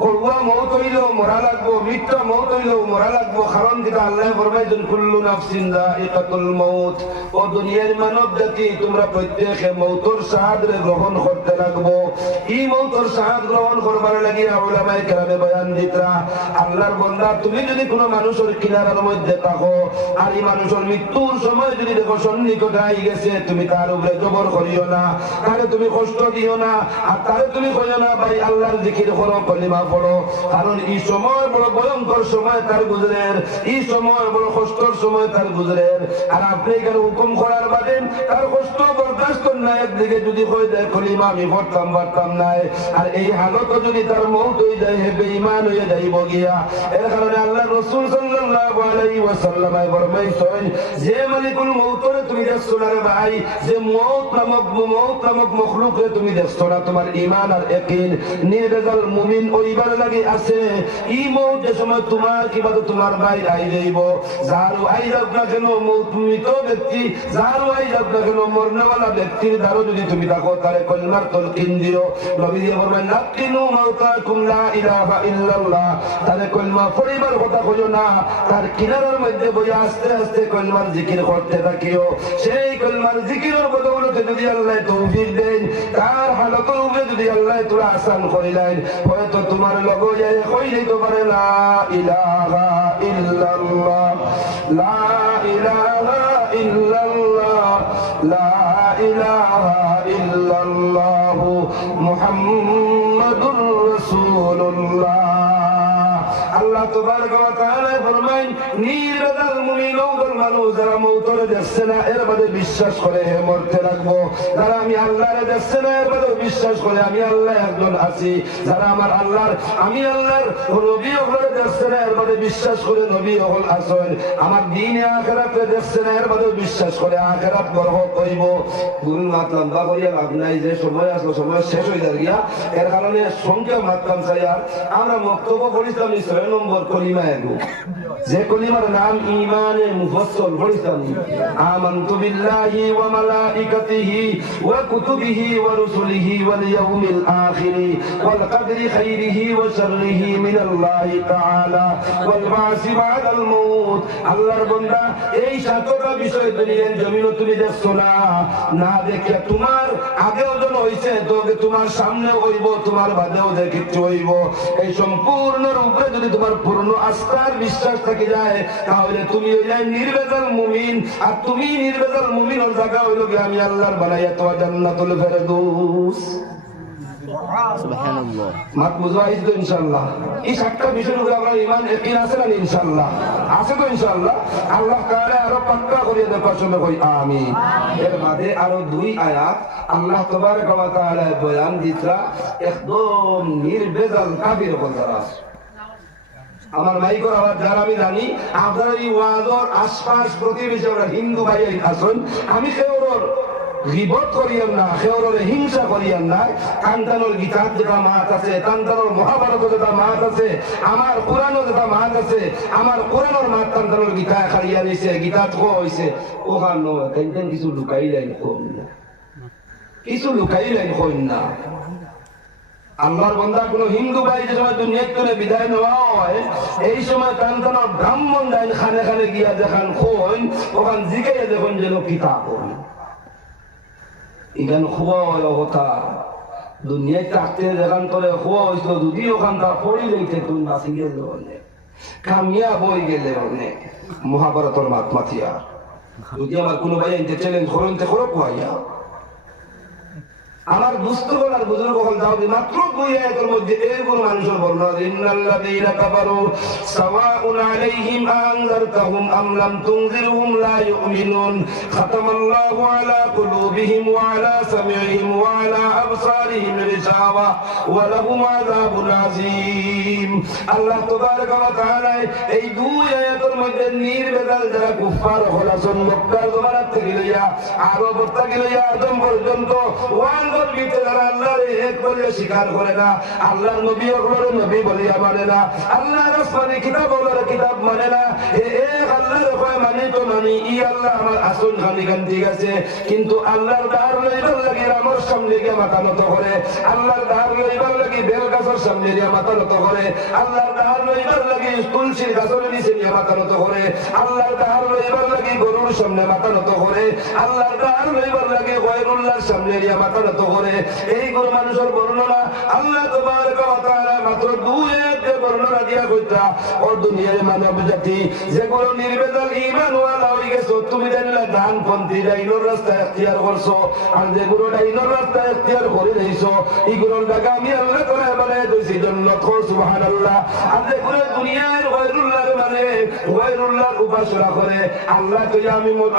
করবো, মৌত হইলেও মরা লাগবো, মৃত্যু মৌত হইলেও মরা লাগবো। কারণ যেটা আল্লাহ ফরমাইছেন কুল্লু নাফসিন যায়িকাতুল মউত, ও দুনিয়ার মানব জাতি তোমরা প্রত্যেকে মৌতর স্বাদ গ্রহণ করতে লাগবো। এই মৌতর স্বাদ গ্রহণ করবার লাগিয়া উলামায়ে কেরামে বয়ান দিতরা, আল্লাহর বান্দা তুমি যদি কোনো মানুষের কিনারার মধ্যে থাকো আর এই মানুষের মৃত্যুর সময় যদি দেখো সন্নিকটে আই গেছে, তুমি তার উপরে জবর করিও না, তারে তুমি কষ্ট দিও না, আর তারে তুমি কইও না ভাই আল্লাহর জিকির করো, কলিমা পড়ো। কারণ এই সময় বড় ভয়ঙ্কর সময় তার গুজরের, এই সময় বড় কষ্টর সময় তার গুজরের। আর আপনি এখানে হুকুম করার বাদে তার কষ্ট বরদাস্ত না, একদিকে যদি কই দেয় কলিমা আমি পড়তাম পারতাম নাই, আর এই হালত যদি তার মৌত হয়ে যায় হে বেঈমান হয়ে যাইব গিয়া। এর কারণে আল্লাহ রাসূল সাল্লাল্লাহু আলাইহি ওয়াসাল্লাম ফরমাইছেন, যে মালিকুল মৌতরে তুমি দেখছো না রে ভাই, যে মৌত নামক মখলুকরে তুমি দেখছো না, তোমার ঈমান আর ইয়াকিন নির্ভেজাল মুমিন ওইবার লাগে আছে। এই মৌত যে সময় তোমার কিবা তো তোমার বাইরে আই যাইব, যারও আই যাক না কেন মৃত ব্যক্তি, যারও আই যাক না কেন মরনেওয়ালা ব্যক্তির দ্বারা যদি তুমি থাকো তারে কলমার তলকিন দিও। নবী দিয়ে বলবেন লাকিনু মাউতাকুম লা ইলাহা ইল্লাল্লাহ, তারে কলমা পড়িবার কথা কইও না, তার কিনারার মধ্যে বইয়া আস্তে আস্তে কলমার জিকির করতে থাকিও। সেই কলমার জিকিরের বদৌলতে যদি আল্লাহ তৌফিক দেন, তার হালতের উপরে যদি আল্লাহ তোরা আসান করিলেন, হয়তো তোমার লগে যায় কই দিতে পারে লা ইলাহা ইল্লাল্লাহ, লা ইলাহা ইল্লাল্লাহ, লা ইলাহা ইল্লাল্লাহ মুহাম্মাদুর রাসূলুল্লাহ। আল্লাহ তাবারক ওয়া তাআলা ফরমায়, নির্ভেজাল মুমিন ওগল মানুষ যারা মৌতরে দেখছে না এর বাদে বিশ্বাস করে হে মরতে লাগবো, যারা আমি আল্লাহরে দেখছে না এর বাদে বিশ্বাস করে আমি আল্লাহ একজন আছি, যারা আমার আল্লাহর আমি আল্লাহর নবী ওগলে দেখছে না এর বাদে বিশ্বাস করে নবী ওগল আছেন, আমার দ্বীনে আখিরাতে দেখছে না এর বাদে বিশ্বাস করে আখিরাত বড় কইব। গুরু মাতলাম বা করিয়া লাভ নাই, যে সময় আসলো সময় শেষ হয়ে যায় গিয়া। এর কারণে সংক্ষেপ মাতলাম চাই। আর আমরা বক্তব্য পড়িতাম 6 নম্বর কলিমা এগো, যে কলিমার নাম ঈমানে মুফাসসাল পড়িতাম, আমানতু বিল্লাহি ওয়া মালাইকাতিহি ওয়া কুতুবিহি ওয়া রুসুলিহি ওয়াল ইয়াউমিল আখির ওয়াল কদরি খাইরিহি ওয়া শাররিহি মিনাল্লাহি তাআলা ওয়াল বাসি বাদাল মাউত। আল্লাহর বান্দা এই সাতটা বিষয় দুনিয়ার জমিনে তুমি দেখছো না, না দেখে তোমার আগেও জন হইছে তো তোমার সামনে হইব, তোমার বাদেও দেখিতে হইব। এই সম্পূর্ণ রূপে যদি তোমার পূর্ণ আস্থার বিশ্বাস থেকে যায়, তাহলে তুমি হয়ে যায় নির্ভেজাল মুমিন। আর তুমি নির্ভেজাল মুমিনের জায়গা হইল কি আমি আল্লাহর বানাইয়া তো জান্নাতুল ফেরদৌস। সুবহানাল্লাহ। মাত বুঝাইছ তো ইনশাআল্লাহ। এই সাতটা বিষয়ের উপরে আমরা ঈমান ইয়াকিন আছে না ইনশাআল্লাহ? আছে তো ইনশাআল্লাহ। আল্লাহ তাআলা আরো পাক্কা করিয়ে দেওয়ার জন্য কই আমিন। এর বাদে আরো 2 আয়াত আল্লাহ তাবারক ওয়া তাআলা বয়ান দিতরা একদম নির্ভেজাল কাফির বলতারা। আমার মাইকর আওয়াজ যারা আমি জানি আপনারা এই ওয়াজর আশপাশ প্রতিবেশী আমরা হিন্দু ভাই আছেন, আমি কেউর গীবত করিয়েন না, কেউর হিংসা করিয়েন না। কান্তানোর গীতার যেটা মাত আছে, কান্তানোর মহাভারত যেটা মাত আছে, আমার কোরআনও যেটা মাত আছে, আমার কোরআনের মাত কান্তানোর গীতা খাইয়া নিছে, গীতা থো হইছে ওখান কেন কিছু লুকাইলেন কম না, কিছু লুকাইলেন কম না। আল্লাহর বান্দা কোন হিন্দু ভাই যে সময় দুনিয়া থেকে বিদায় নেওয়া হয়, এই সময় কান্তানোর ব্রাহ্মণ যাই খানে খানে গিয়া দেখান কইন, ওখান জিগাইয়া দেখুন যেন কিতা কইন। এখান খুব কথা দুনিয়ায় থাকতে যেখান তোরে খুয়া হয়েছিল, যদি ওখান তার পড়ি লইতে তুই নাচি গেল অনেক, কামিয়া বই গেলে অনেক মহাভারতের মাতমাথিয়া। যদি আমার কোনো ভাই এনতে চ্যালেঞ্জ করেন তে করো কুয়াইয়া। আমার দুস্থগণ আর বুজুর্গ হল দাও মাত্র 2 আয়াতের মধ্যে এইগুলো মানুষের বর্ণনা, ইন্নাল্লাযীনা কাফারু সাওয়াউন আলাইহিম আনযারতাহুম আম লাম তুনযিরহুম লা ইউমিনুন খাতামাল্লাহু আলা কুলুবিহিম ওয়া আলা সামি'ihim ওয়া আলা আবসারিহিম গিশাওয়া ওয়া লাহুম আযাবুন আযীম। আল্লাহ তাবারক ওয়া তাআলা এই 2 আয়াতের মধ্যে নির্ভেজাল যারা কুফার হলাসন মক্কার জমানা থেকে লইয়া আরব থেকে লইয়া আদম পর্যন্ত গর্বিত যারা আল্লাহর এক বলে স্বীকার করে না, আল্লাহর নবী হলো নবী বলিয়া মানে না, আল্লাহর আসমানি কিতাব হলো কিতাব মানে না, এক আল্লাহর কয় মানি তো মানি, ই আল্লাহ আমার আসল খালি গান ঠিক আছে, কিন্তু আল্লাহর দার লইবার লাগি আমার সামনে গিয়ে মাথা নত করে, আল্লাহর দার লইবার লাগি বেল গাছের সামনে গিয়ে মাথা নত করে, আল্লাহর দার লইবার লাগি তুলসীর গাছের নিচে নিয়ে মাথা নত করে, আল্লাহর দার লইবার লাগি গরুর সামনে মাথা নত করে, আল্লাহর দার লইবার লাগি গয়রুল্লাহর সামনে গিয়ে মাথা নত করে। এই গরু মানুষের বর্ণনা আল্লাহ তাবারaka ওয়া তাআলা মাত্র দুই বর্ণনা দিয়া কইতা, ও দুনিয়ার মানব জাতি যেগুলো নির্বেজাল ঈমান ওয়ালা হই গেছো, তুমি জানলা ডান পন্থী ডাইনোর রাস্তা ইখতিয়ার করছো, আর যেগুলো ডাইনোর রাস্তা ইখতিয়ার করে দিয়েছো এগুলোর জায়গা আমি আল্লাহ তাআলা বানায় দিয়েছি জান্নাত। সুবহানাল্লাহ। আর যেগুলো দুনিয়ার গয়রুল্লাহর মানে গয়রুল্লাহর উপাসনা করে, আল্লাহ তো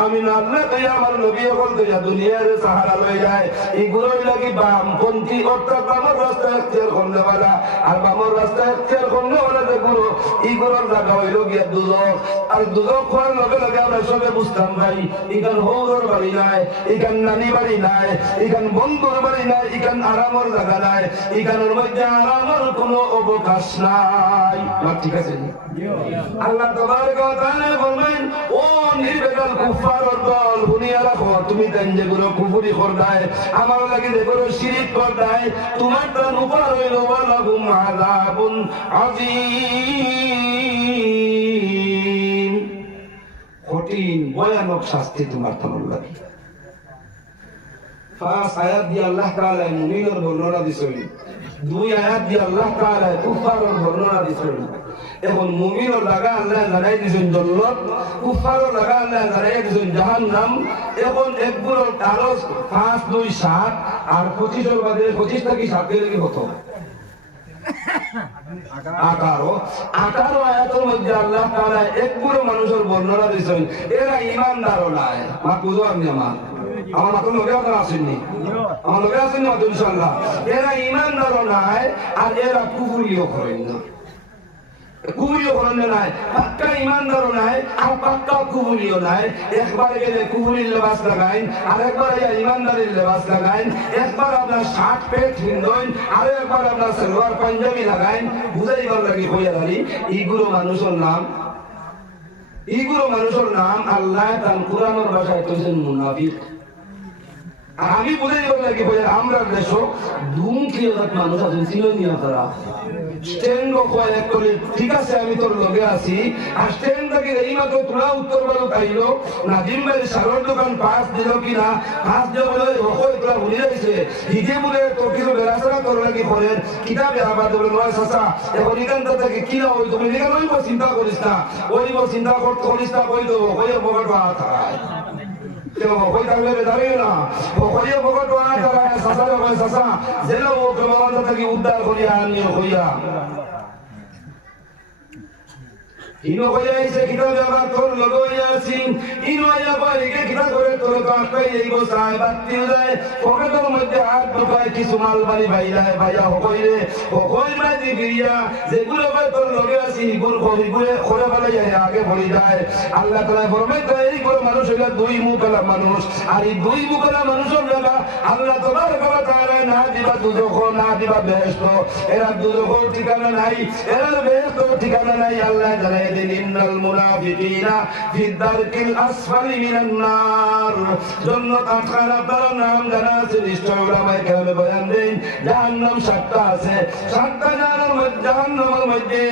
আমি না, আল্লাহ তো আমার নবী বলতে যা দুনিয়ার সাহারা লয়ে যায়, এগুলোর লাগি বামপন্থী অর্থাৎ বামর রাস্তা ইখতিয়ার করনেওয়ালা, আর বামর রাস্তা ইখতিয়ার করনেওয়ালা যেগুলো এগুলোর জায়গা হইল গিয়া দুজক। আর দুজক হওয়ার লগে লগে আমরা সবে বুঝতাম ভাই, এখান হৌরর বাড়ি নাই, এখান নানি বাড়ি নাই, এখান বন্ধুর বাড়ি নাই, এখান আরামর জায়গা নাই, এখানের মধ্যে আরামর কোনো অবকাশ নাই। ঠিক আছে? আল্লাহ তাবারaka ওয়া তাআলা ফরমায়েন, ও নির্বেজাল কুফারর দল শুনিয়া রাখো, তুমি দেন যেগুলো কুফরি করদায়, আমার লাগি যেগুলো শিরিক করদায়, তোমার তার উপর হইল ওয়ালাহুম আযাবুন আযীম, কঠিন ভয়ানক শাস্তি তোমার তোমার লাগি। পাঁচ আয়াত দিয়ে আল্লাহ তাআলা মুমিনের বর্ণনা দিছেন, দুই আয়াত দিয়ে আল্লাহ তাআলা কুফারের বর্ণনা দিছেন। এখন মুমিনের লাগা আল্লাহ জানাই দিছেন জান্নাত, কুফারের লাগা আল্লাহ জানাই দিছেন জাহান্নাম। এখন একগুলোর কাগজ 5 2 7 আর 25 বাদে 25 থেকে 7 এর কত 18 আয়াতের মধ্যে আল্লাহ তাআলা একগুলো মানুষের বর্ণনা দিছেন, এরা ঈমানদার নাই। মা বুঝো আমি আমার মাত্র লগে আপনারা আসেননি, আমার লগে আসেননি মাত্র ইনশাআল্লাহ। এরা ঈমানদার নাই আর এরা কুফরিও করেন না, কুফরিও করেন নাই, পাক্কা ঈমানদার নাই আর পাক্কা কুফরিও নাই। একবার গেলে কুফরির লেবাস লাগাইন, আর একবার ঈমানদারের লেবাস লাগাইন, একবার আপনার শার্ট প্যান্ট হিন্দইন, আর একবার আপনার সালোয়ার পাঞ্জাবি লাগাইন, বুঝাইবার লাগি হইয়া দাঁড়ি। এইগুলো মানুষের নাম, এইগুলো মানুষের নাম আল্লাহ তার কোরআনের ভাষায় কইছেন মুনাফিক। আমি বুঝাইবার লাগি হইয়া আমরা দেশ দুমুখী মানুষ আছেন, চিরনীয় তারা স্ট্যান্ড কয়েক করে ঠিক আছে আমি তোর লগে আছি, আর স্ট্যান্ড থেকে এই মাত্র তোলা উত্তর বেলা পাইলো নাজিম ভাই সারর দোকান পাঁচ দিল কিনা, পাঁচ দিয়ে বলে রকই তোরা ভুলে যাইছে, হিজে বলে তোর কিছু বেড়াচারা তোর লাগি পড়েন কিতাবে আবার বলে নয় চাচা এখন এখানটা থেকে কিনা ওই তুমি এখানে ওইব চিন্তা করিস না, ওইব চিন্তা করতে করিস না, কই দেবো কইয়ের পকেট হাত হারায় কই থাকলে দাঁড়িয়ে না কইয়ের পকেট হাত হারায় চাচা কয় চাচা জেলে ও কেমন থেকে উদ্ধার করিয়া আনিও কইয়া ইনো কইয়া আইছে কিতাবে আবার তোর লগে হইয়া আছি, ইনো আইয়া কয় কে কিতা করে তোর তো আটকাই এই গোসায় বাতি যায়, পকেটের মধ্যে হাত ঢুকায় কিছু মাল বাড়ি বাইরায় ভাইয়া হকইরে হকই মাঝি গিয়া যেগুলো কয় তোর লগে আছি গুল কই গুলে খোলা বালাই আগে পড়ে যায়। আল্লাহ তাআলা ফরমায় এই গুলো মানুষ হইলা দুই মুখলা মানুষ, আর এই দুই মুখলা মানুষের লাগা আল্লাহ তাবারক ওয়া তাআলা না দিবা দুজখ না দিবা বেহেশত, এরা দুজখের ঠিকানা নাই, এরা বেহেশতের ঠিকানা নাই। আল্লাহ জানায় ইন্নাল মুনাফিকিনা ফি দারকিল আসফালি মিনান নার, জান্নাত আটখানা তার নাম জানা আছে, নিশ্চয় উলামায়ে কেরামে বয়ান দেন জাহান্নাম 7টা আছে, 7টা জাহান্নামের মধ্যে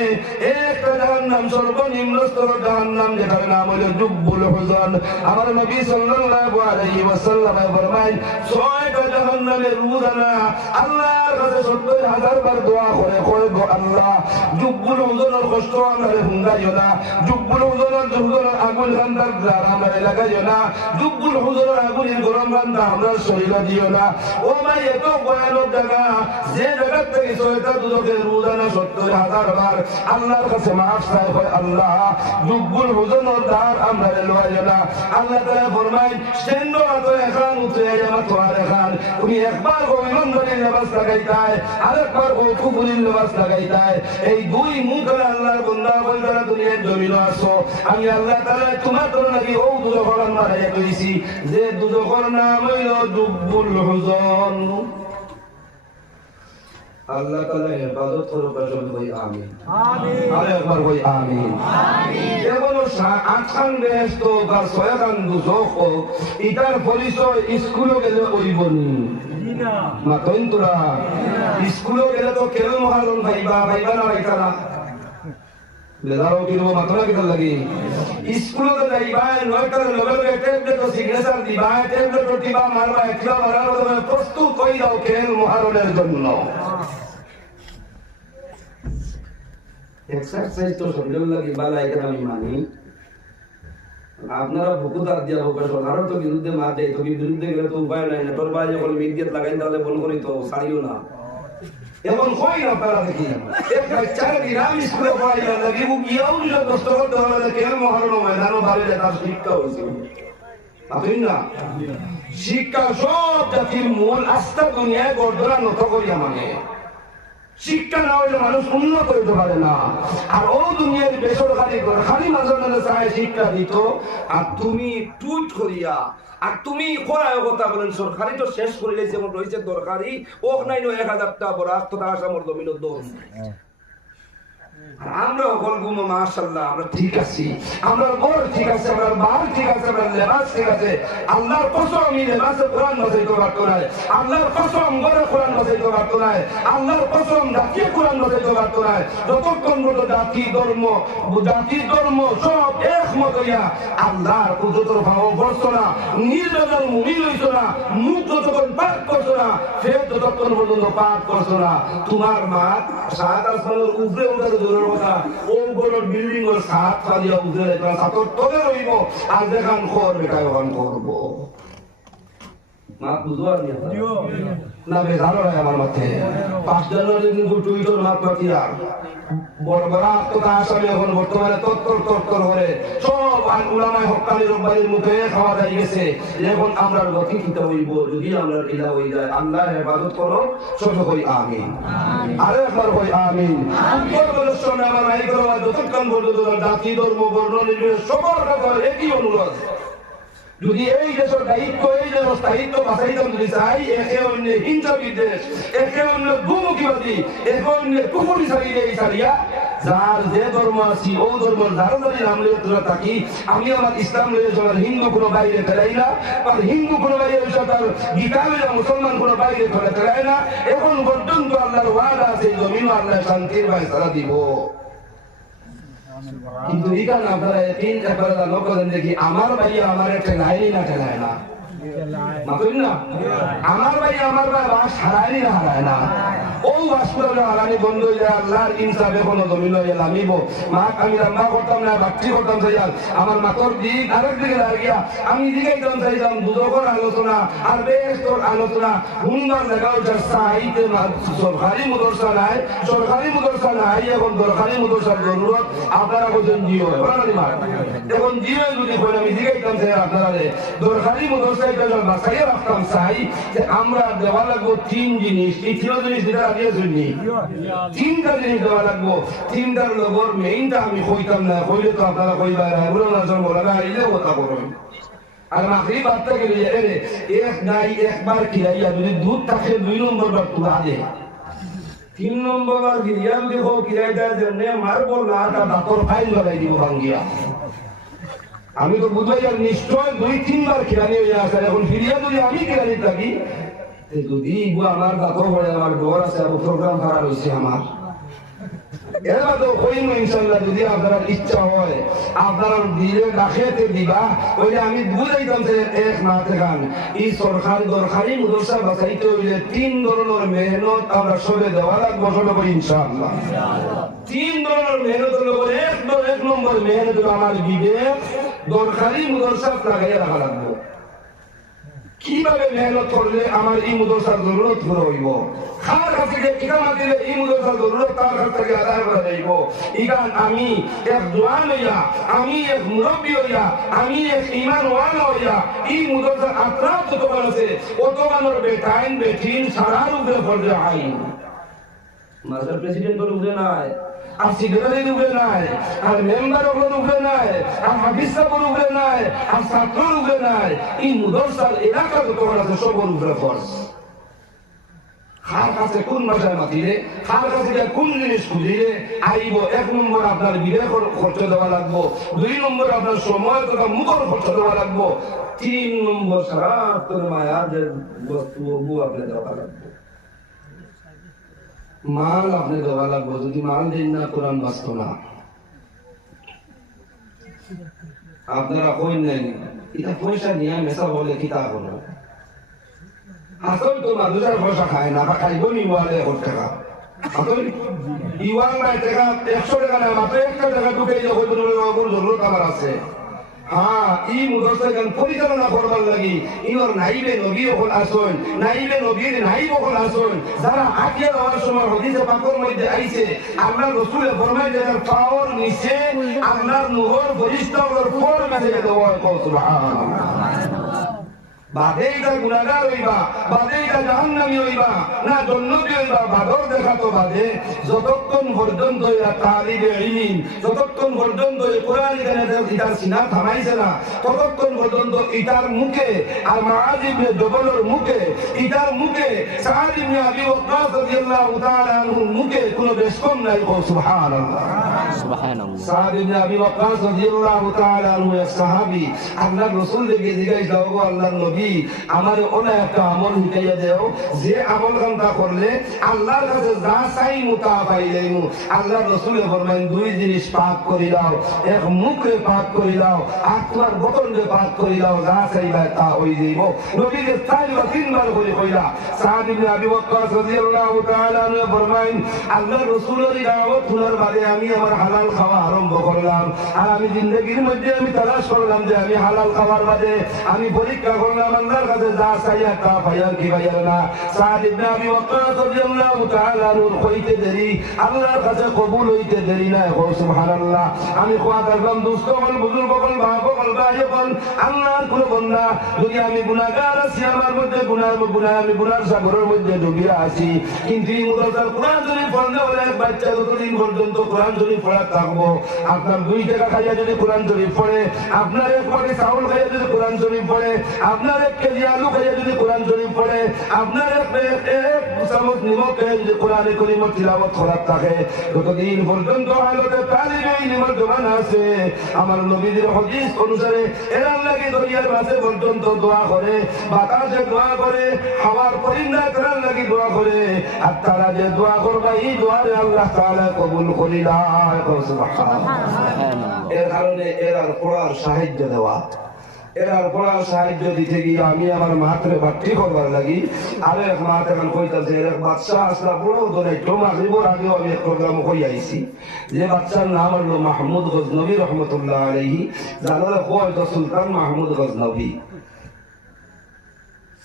একটা জাহান্নাম সর্বনিম্ন স্তরের জাহান্নাম, যেটার নাম হলো জুব্বুল হুজন। আমার নবী সাল্লাল্লাহু আলাইহি ওয়াসাল্লাম ফরমায় 6টা জাহান্নামের রুদানা আল্লাহর কাছে 70,000 বার দোয়া করে গো আল্লাহ জুব্বুল হুজনের কষ্ট আমারে হুঙ্গাইও না, জুব্বুল হুজনের আগুন রান্দার দ্বার আমার লাগাইও না, জুব্বুল হুজনের আগুনের গরম রান্দা আমরা শরীরে দিও না। ও ভাই এত ভয়ানক জায়গা, যে জায়গা থেকে 6টা দুজকের রোজানা 70,000 বার আল্লাহর কাছে মাফ চাই হয় আল্লাহ জুব্বুল হুজনের দ্বার আমরা লইও না। আল্লাহ তাআলা ফরমায় সেন্ড তো এখন উঠে আমার তোয়ার এখন তুমি একবার গো ইমানদারের নামাজ লাগাইতায় আরেকবার গো কুফরির নামাজ লাগাইতায় এই দুই মুখে আল্লাহর বান্দা বান্দারা দুনিয়ার জমিনে আসো আমি আল্লাহ তাআলা তোমার তোর লাগি ও দুজখর মারাইয়া কইছি যে দুজখর নাম হইল দুব্বুল হুজন আল্লাহ তাআলা ইবাদত করুক বলি আমিন আমিন আর একবার বলি আমিন আমিন এগুলো আটখান বেহেশত বা ছয়খান দুজখ ইটার পরিচয় স্কুলে গেলে ওইবনি না মাতইন তোরা স্কুলে গেলে তো কেন মহাজন ভাইবা ভাইবা না ভাইতারা বেদারো কিনো মাতনা কিতা লাগি স্কুলে তো যাইবা নয়টার লগে ট্যাবলেট ও সিগনেচার দিবা ট্যাবলেট ও টিবা মারবা একলা মারার জন্য প্রস্তুত হই যাও কেন মহারণের জন্য এক্সারসাইজ তো শরীরের লাগি বালা এটা আমি মানি আপনারা ভুকুদার দিয়া হোক সরকারও তো বিরুদ্ধে মার দেয় তো বিরুদ্ধে গেলে তো উপায় নাই না তোর ভাই যখন মিডিয়াত লাগাই তাহলে বন্ধ করি তো ছাড়িও না এখন কই না আপনারা দেখি এক বাচ্চারা গ্রাম স্কুলে পড়াইবার লাগি ও গিয়াও নিল কষ্ট করতে হবে কেন মহারণ ময়দানও বাড়িলে তার শিক্ষা হয়েছে আপনি না শিক্ষা সব জাতির মূল আস্থা দুনিয়ায় গড়ধরা নত করিয়া মানে শিক্ষা না হইলে মানুষ উন্নত হইতে পারে না আর ও দুনিয়ার বেসরকারি খালি মাঝে চায় শিক্ষা দিত আর তুমি টুইট করিয়া আর তুমি করায় কথা বলেন সরকারি তো শেষ করিলে যেমন রয়েছে দরকারি ওক নাই 1000 টাকা বড় আস্ত টাকা সামর জমিনের দোষ আমরা বলবো মাশাআল্লাহ আমরা ঠিক আছি আমরা বড় ঠিক আছে আমরা বাল ঠিক আছে আমরা লেবাস ঠিক আছে আল্লাহর কসম আমি লেবাসে কোরআন বাজাইতে পারতো না আল্লাহর কসম বড় কোরআন বাজাইতে পারতো না আল্লাহর কসম জাতীয় কোরআন বাজাইতে পারতো না যতক্ষণ পর্যন্ত জাতি ধর্ম সব একমত হইয়া আল্লাহর কুদরতের ভাব বলছো না নির্বেদন মুমিন হইছো না মুখ যতক্ষণ পাক করছো না ফের যতক্ষণ পর্যন্ত পাক করছো না তোমার মা সাত আসমানের উপরে উঠাতে দূরের কথা ও বড় বিল্ডিং এর সাত ফালিয়া উঠে যাইবা সাতর তলে রইব আর দেখান খর বেটায় ওখান করবো মা বুঝবার না বেজানো রায় আমার মাঠে 5 জানুয়ারি কিন্তু টুইটার মাত পাতিয়া বড় বড় আত্মতা আসামি এখন বর্তমানে তত্তর করে সব উলামায়ে হক্কানি রব্বানির মুখে খাওয়া যায় গেছে এখন আমরা গতি কিতা হইব যদি আমরা ইলা হই যায় আল্লাহ ইবাদত করো সব কই আমিন আরে একবার কই আমিন উপর বলে শুনে আমার নাই করো যতক্ষণ পর্যন্ত জাতি ধর্ম বর্ণ নির্বিশেষে সবার কাছে একই অনুরোধ যদি এই দেশের দায়িত্ব এই দেশের স্থায়িত্ব বাঁচাইতাম যদি চাই একে অন্য হিংসা বিদ্বেষ একে অন্য দুমুখীবাদী একে অন্য কুফরি ছাড়িয়া যার যে ধর্ম আছি ও ধর্ম ধারণারি নাম লিয়ে তোরা থাকি আমি আমার ইসলাম লিয়ে চলার হিন্দু কোনো বাইরে ফেলাই না আর হিন্দু কোনো বাইরে তার গীতা লিয়ে মুসলমান কোনো বাইরে ফেলাই না এখন পর্যন্ত আল্লাহর ওয়াদা আছে জমিন আল্লাহ শান্তির ফয়সালা দিব কিন্তু এখানে আপনারা তিন একবার লোকজন দেখি আমার ভাই আমার একটা লাইনই না খেলায় না মাতুন না আমার ভাই বাস হারায়নি না হারায় না ও বাস করে হারানি বন্ধ হয়ে যায় আল্লাহর ইনসাফে কোনো জমিন হয়ে নামিব মা আমি রান্না করতাম না বাচ্চি করতাম চাইয়াল আমার মাতর দিক আরেক দিকে দাঁড়িয়ে আমি দিকে চাইতাম দুদকর আলোচনা আর বেশ তোর আলোচনা হুন্দার জায়গা সাহিত্যে সরকারি মদরসা নাই এখন দরকারি মদরসার জরুরত আপনারা বলছেন জিও এখন জিও যদি বলে আমি দিকে চাই আপনারা দরকারি মদরসা বাসাইয়া রাখতাম চাই যে আমরা দেওয়া লাগবো 3 জিনিস এই 3 জিনিস যেটা আগে শুনি 3টা জিনিস দেওয়া লাগবো 3টার লগর মেইনটা আমি কইতাম না কইলে তো আপনারা কইবা এগুলো না জন্ম লাগা আইলে কথা করবেন আর মাখরি বার্তা গেলে এরে এক গাই একবার খিলাইয়া যদি দুধ থাকে 2 নম্বর বার তুলা দে 3 নম্বর বার গিরিয়া যদি হোক খিলাই দেওয়ার জন্য মারবো না তা দাঁতর ফাইল লাগাই দিব ভাঙ্গিয়া আমি তো বুঝাই আর নিশ্চয় 2-3 বার খিলানি হয়ে আসে এখন ফিরিয়া যদি আমি খিলানি থাকি যদি আমার দাঁতর পড়ে আমার ডর আছে আর প্রোগ্রাম খারাপ হয়েছে আমার এবার তো কইম ইনশাআল্লাহ যদি আপনার ইচ্ছা হয় আপনারা দিলে রাখেতে দিবা ওই আমি বুঝাইতাম যে এক না থাকান এই সরকার দরকারি মুদরসা বাঁচাইতে হইলে 3 ধরনের মেহনত আমরা সবে দেওয়া লাগবো সবে করি ইনশাআল্লাহ 3 ধরনের মেহনত হলো এক নম্বর মেহনত আমার বিবেক দরকারি মুদরসা লাগাই রাখা লাগবো কিভাবে মেহনত করলে আমার এই মুদরসার জরুরত পুরো হইব, খার কাছে গিয়ে কিতামা দিলে এই মুদরসার জরুরত তার কাছ থেকে আদায় করা যাইব। ইগান আমি এক জোয়ান হইয়া, আমি এক মুরব্বী হইয়া, আমি এক ইমানওয়ালা হইয়া এই মুদরসার আত্রাত যতবার আছে অতবানোর বেটাইন বেঠিন সারার উপরে পড়ে আইন। মাস্টার প্রেসিডেন্টের উপরে নাই, আর সেক্রেটারির উপরে নাই, আর মেম্বার উপরে নাই, আর হাফিজ সাহেবের উপরে নাই, আর ছাত্রের উপরে নাই। এই মুদরসার এলাকা যতবার আছে সবার উপরে ফরজ। খার কাছে কোন ভাষায় মাতিলে, খার কাছে কোন জিনিস খুঁজিলে আইব, এক নম্বর আপনার বিবেকের খরচ দেওয়া লাগবো, 2 নম্বর আপনার সময় তথা মুখর খরচ দেওয়া লাগবো, 3 নম্বর সারা তোর মায়াদের বস্তু আপনি দেওয়া লাগবো, মাল আপনি দেওয়া লাগবো। যদি মাল দিন না কোরআন বাঁচত না। আপনারা কই নেন এটা পয়সা নিয়ে মেসা বলে কিতা করো, আসল তো না 2 পয়সা খায় না, খাইব নি বলে 1 টাকা, আসল ইওয়ান নাই টাকা 100 টাকা না, মাত্র 1 টাকা ঢুকে যখন জরুরত আমার আছে। হ্যাঁ, এই মুদরসাগান পরিচালনা করবার লাগি ইওর নাইবে নবী হল আসন, নাইবে নবীর নাইব হল আসন, যারা আকিয়া হওয়ার সময় হাদিসে পাকের মধ্যে আইছে আল্লাহ রাসূল ফরমায় যে পাওয়ার নিচে আল্লাহর নূর ফেরেশতাদের ফর মেসেজ দেওয়া হয়। সুবহানাল্লাহ। বাদেইটা গুনাহগার হইবা, বাদেইটা জাহান্নামী হইবা না জান্নাতি হইবা, বাদর দেখা তো বাদে যতক্ষণ পর্যন্ত ইয়া তালিবে ইলম, যতক্ষণ পর্যন্ত কোরআন ইতার সিনা থামাইছে না, ততক্ষণ পর্যন্ত ইতার মুখে আর মুআয ইবনে জবলের মুখে, ইতার মুখে সাদ ইবনে আবি ওয়াক্কাস রাদিয়াল্লাহু তাআলা আনহুর মুখে কোনো বেশকম নাই। সুবহানাল্লাহ, সুবহানাল্লাহ। সাদ ইবনে আবি ওয়াক্কাস রাদিয়াল্লাহু তাআলা আনহু এক সাহাবী, আল্লাহর রাসূল দেখে জিজ্ঞাসা করলো, আল্লাহর নবী আমার ওনা একটা আমল শিখাইয়া দেও, যে আমল কামটা করলে আল্লাহর কাছে যা চাই মুতা পাইলাইমু। আল্লাহর রাসূলে ফরমাইন 2 জিনিস পাক করি দাও, এক মুখে পাক করি দাও, আত্মার বতনকে পাক করি দাও, যা চাইবা তা হই যাইব। নবীকে 3 বার করে কইলা। সাদ ইবনে আবি ওয়াক্কাস রাদিয়াল্লাহু তাআলা আনহু ফরমাইন আল্লাহর রাসূলের দাওয়াত শোনার বাদে আমি আমার হালাল খাওয়া আরম্ভ করলাম, আর আমি জিন্দেগির মধ্যে আমি তালাশ করলাম যে আমি হালাল খাওয়ার বাদে আমি পরীক্ষা করলাম আল্লাহর কাছে যা চাইয়া তা পাইয়া কি পাইয়া না। সাদ ইবনে আবি ওয়াক্কাস রাদিয়াল্লাহু তাআলা আনহু কইতে দেরি, আল্লাহর কাছে কবুল হইতে দেরি না। সুবহানাল্লাহ। আমি কোয়া করলাম দোস্ত বল, বুজুর্গ বল, বাপ বল, ভাই বল, আল্লাহর কোন বান্দা যদি আমি গুনাহগার আছি, আমার মধ্যে আমি গুনার সাগরের মধ্যে ডুবিয়া আছি, কিন্তু এই মুদরসার কোরআন শরীফ পড়লে হলে এক বাচ্চা যতদিন পর্যন্ত কোরআন শরীফ পড়া থাকবো, আপনার 2 টাকা খাইয়া যদি কোরআন শরীফ পড়ে, আপনার 1 বাটি চাউল খাইয়া যদি কোরআন শরীফ পড়ে, আপনার 1 কেজি আলু খাইয়া যদি কোরআন শরীফ পড়ে, আপনার 1 চামচ নিমক খাইয়া যদি কোরআনে কারীমের তিলাওয়াত করা থাকে, যতদিন পর্যন্ত হালতে তালিবে ইলমের জমান আছে, আমার নবীর হাদিস অনুসারে এরা লাগে দরিয়ার মাঝে পর্যন্ত দোয়া করে, বাতাসে দোয়া করে, হাওয়ার পরিন্দা করার লাগি দোয়া করে, আর তারা যে দোয়া করবে এই দোয়ারে আল্লাহ তাআলা কবুল করিলা। সুবহানাল্লাহ। এর কারণে এরা পড়ার সাহায্য দেওয়া, এরা পড়ার সাহায্য দিতে গিয়ে আমি আমার মাত্রে বাট্টি করবার লাগি আর এক মাত এখন কইতাছে, এক বাচ্চা আসলা বড় ধরে মাগরিবের আগেও আমি এক প্রোগ্রাম কই আইছি, যে বাচ্চার নাম হলো মাহমুদ গজনবী রহমতুল্লাহ আলাইহি, জানালে হয়তো সুলতান মাহমুদ গজনবী।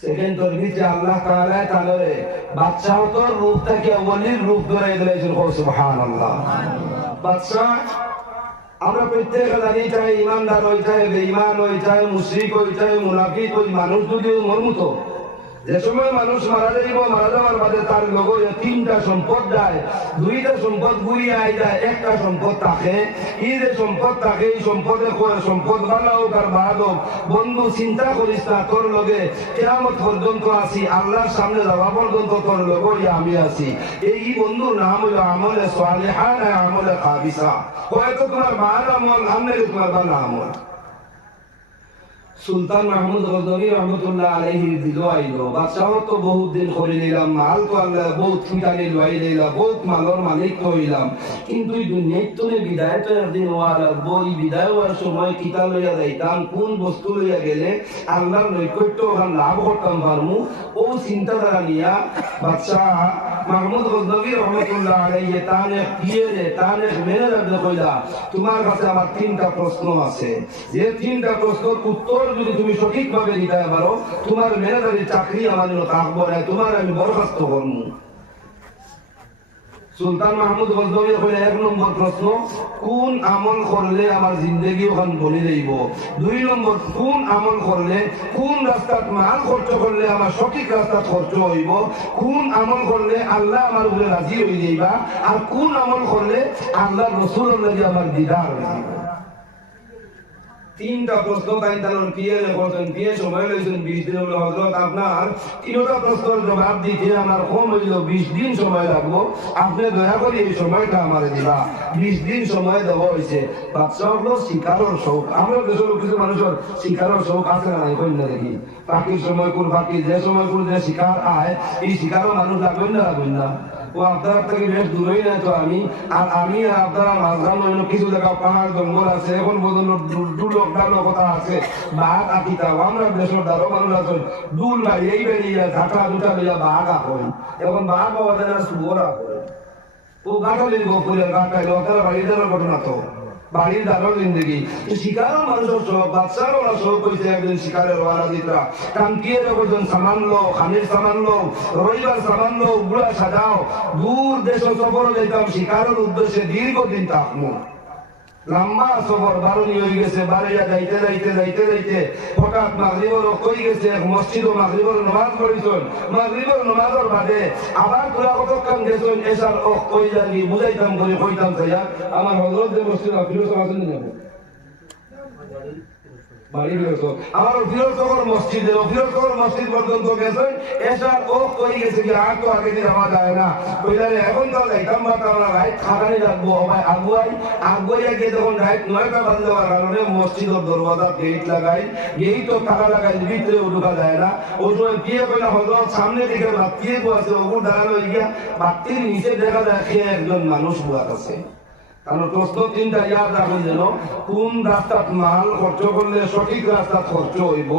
সেকেন্ড তরবিতে আল্লাহ তাআলা তালরে বাচ্চাও তো রূপ থেকে ওলির রূপ ধরে দিয়েছেন। সুবহানাল্লাহ। বাচ্চা আমরা প্রত্যেক জানি চাই ইমানদার হইতে, বেঈমান হইতে, মুশরিক হইতে, মুনাফিক হই, মানুষ যদি মরমুত যে সময় মানুষ মারা যাইব, মারা যাওয়ার বাদে তার লগে 3টা সম্পদ যায়, 2টা সম্পদ ঘুরিয়ে আই যায়, 1টা সম্পদ থাকে। এই যে সম্পদ থাকে এই সম্পদে সম্পদ ভালো হোক আর বাদ হোক, বন্ধু চিন্তা করিস না, তোর লগে কিয়ামত পর্যন্ত আছি, আল্লাহর সামনে যাওয়া পর্যন্ত তোর লগে আমি আছি। এই বন্ধুর নাম হইল আমলে সালিহা না আমলে খাবিসা। হয়তো তোমার ভালো আমল, আমলে তোমার ভালো আমল। সুলতান মাহমুদ গজনবী রহমতুল্লাহ আলাইহি দিল আইলো, বাদশাহ তো বহুত দিন করে নিলাম, মাল তো আল্লাহ বহুত ঠিকানি লই লইলাম, বহুত মালর মালিক তো হইলাম, কিন্তু এই দুনিয়ায় তো বিদায় তো একদিন হওয়া লাগবো। এই বিদায় হওয়ার সময় কিতা লইয়া যাইতাম, কোন বস্তু লইয়া গেলে আল্লাহর নৈকট্য ওখান লাভ করতাম পারমু, ও চিন্তাধারা নিয়া বাদশাহ মাহমুদ গজনবী রহমতুল্লাহ আলাইহি তানে মেনে কইলা তোমার কাছে আমার তিনটা প্রশ্ন আছে, যে তিনটা প্রশ্নের উত্তর যদি তুমি সঠিকভাবে দিতে পারো তোমার মেনেজারের চাকরি আমার জন্য থাকবো না, তোমার আমি বরখাস্ত করবো। সুলতান মাহমুদ গজনবী কইলা এক নম্বর প্রশ্ন, কোন আমল করলে আমার জিন্দগি ওখান বলি যাইব। দুই নম্বর, কোন আমল করলে কোন রাস্তাত মাল খরচ করলে আমার সঠিক রাস্তাত খরচ হইব। কোন আমল করলে আল্লাহ আমার উপরে রাজি হয়ে যাইবা। আর কোন আমল করলে আল্লাহ রসুলের লাগি আমার দিদার হইবা। তিনটা প্রশ্ন তাই তার পিএ করতেন, পিএ সময় লইছেন 20 দিন। হলো হযরত আপনার তিনটা প্রশ্নের জবাব দিতে আমার কম হইল 20 দিন সময় লাগবো, আপনি দয়া করে এই সময়টা আমার দিবা। 20 দিন সময় দেওয়া হয়েছে। বাচ্চা হলো শিকারের শৌক। আমরা দেশের কিছু মানুষের শিকারের শৌক আছে না, এখন না দেখি পাখির সময় কোন পাখি যে সময় কোন যে শিকার আয়, এই শিকারও মানুষ লাগবেন না লাগবেন না। ও আপনার থেকে বেশ দূরেই নাই তো আমি, আর আমি আপনারা মাঝখান অন্য কিছু জায়গা পাহাড় জঙ্গল আছে, এখন পর্যন্ত দুলক কথা আছে, বাঘ আকিতাও আমরা দেশের দ্বারও মানুষ আছে দুল বাড়ি এই বেরিয়ে ঢাকা দুটা বেরিয়া বাঘ আখন, এখন বাঘ পাওয়া যায় না, সুবর আখন। ও গাঁটালির গোপুরের গাঁটাইল আপনারা বাড়ির দেওয়ার ঘটনা তো বাড়ির দ্বারও জিন্দগি। শিকারও মানুষের সব বাচ্চারও ওরা সব হয়েছে একদিন শিকারের ওয়ারা দিতরা কান্তিয়ে একজন সামান লো, খানির সামান লো, রবিবার সামান লো, উগুলা সাজাও, দূর দেশ সফর যেতাম শিকারের উদ্দেশ্যে দীর্ঘদিন থাকবো। লম্বা সফর 12 হয়ে গেছে, বাড়িয়া যাইতে যাইতে যাইতে যাইতে হঠাৎ মাগরিবর কই গেছে, মসজিদ ও মাগরিবর নামাজ পড়িছেন। মাগরিবর নামাজের বাদে আবার তোরা কতক্ষণ গেছেন, এসার কই জানি বুঝাইতাম করে কইতাম চাইয়া আমার হযরত যে মসজিদ ফিরোজ আছেন না বাড়ি ফিরোজ আমার ফিরোজগর মসজিদে ফিরোজগর মসজিদ পর্যন্ত গেছেন, এসার ও কই গেছে কি আর তো আগে দিন আমার যায় না কইলারে এখন তো যাইতাম বা আমরা রাইট খাটানি লাগবো ভাই আগুয়াই গিয়ে তখন রাইট 9টা বাজে যাওয়ার কারণে মসজিদের দরওয়াজা গেট লাগাই, গেট তো তালা লাগাই ভিতরে ঢোকা যায় না। ওই সময় বিয়ে কইলা হযরত সামনে দিকে বাতিয়ে আছে, ওগুলো দাঁড়ানো গিয়া বাতির নিচে দেখা যায় একজন মানুষ বুয়াত আছে। কারণ প্রশ্ন তিনটা ইয়াদ রাখুন যেন, কোন রাস্তাত মাল খরচ করলে সঠিক রাস্তা খরচ হইব,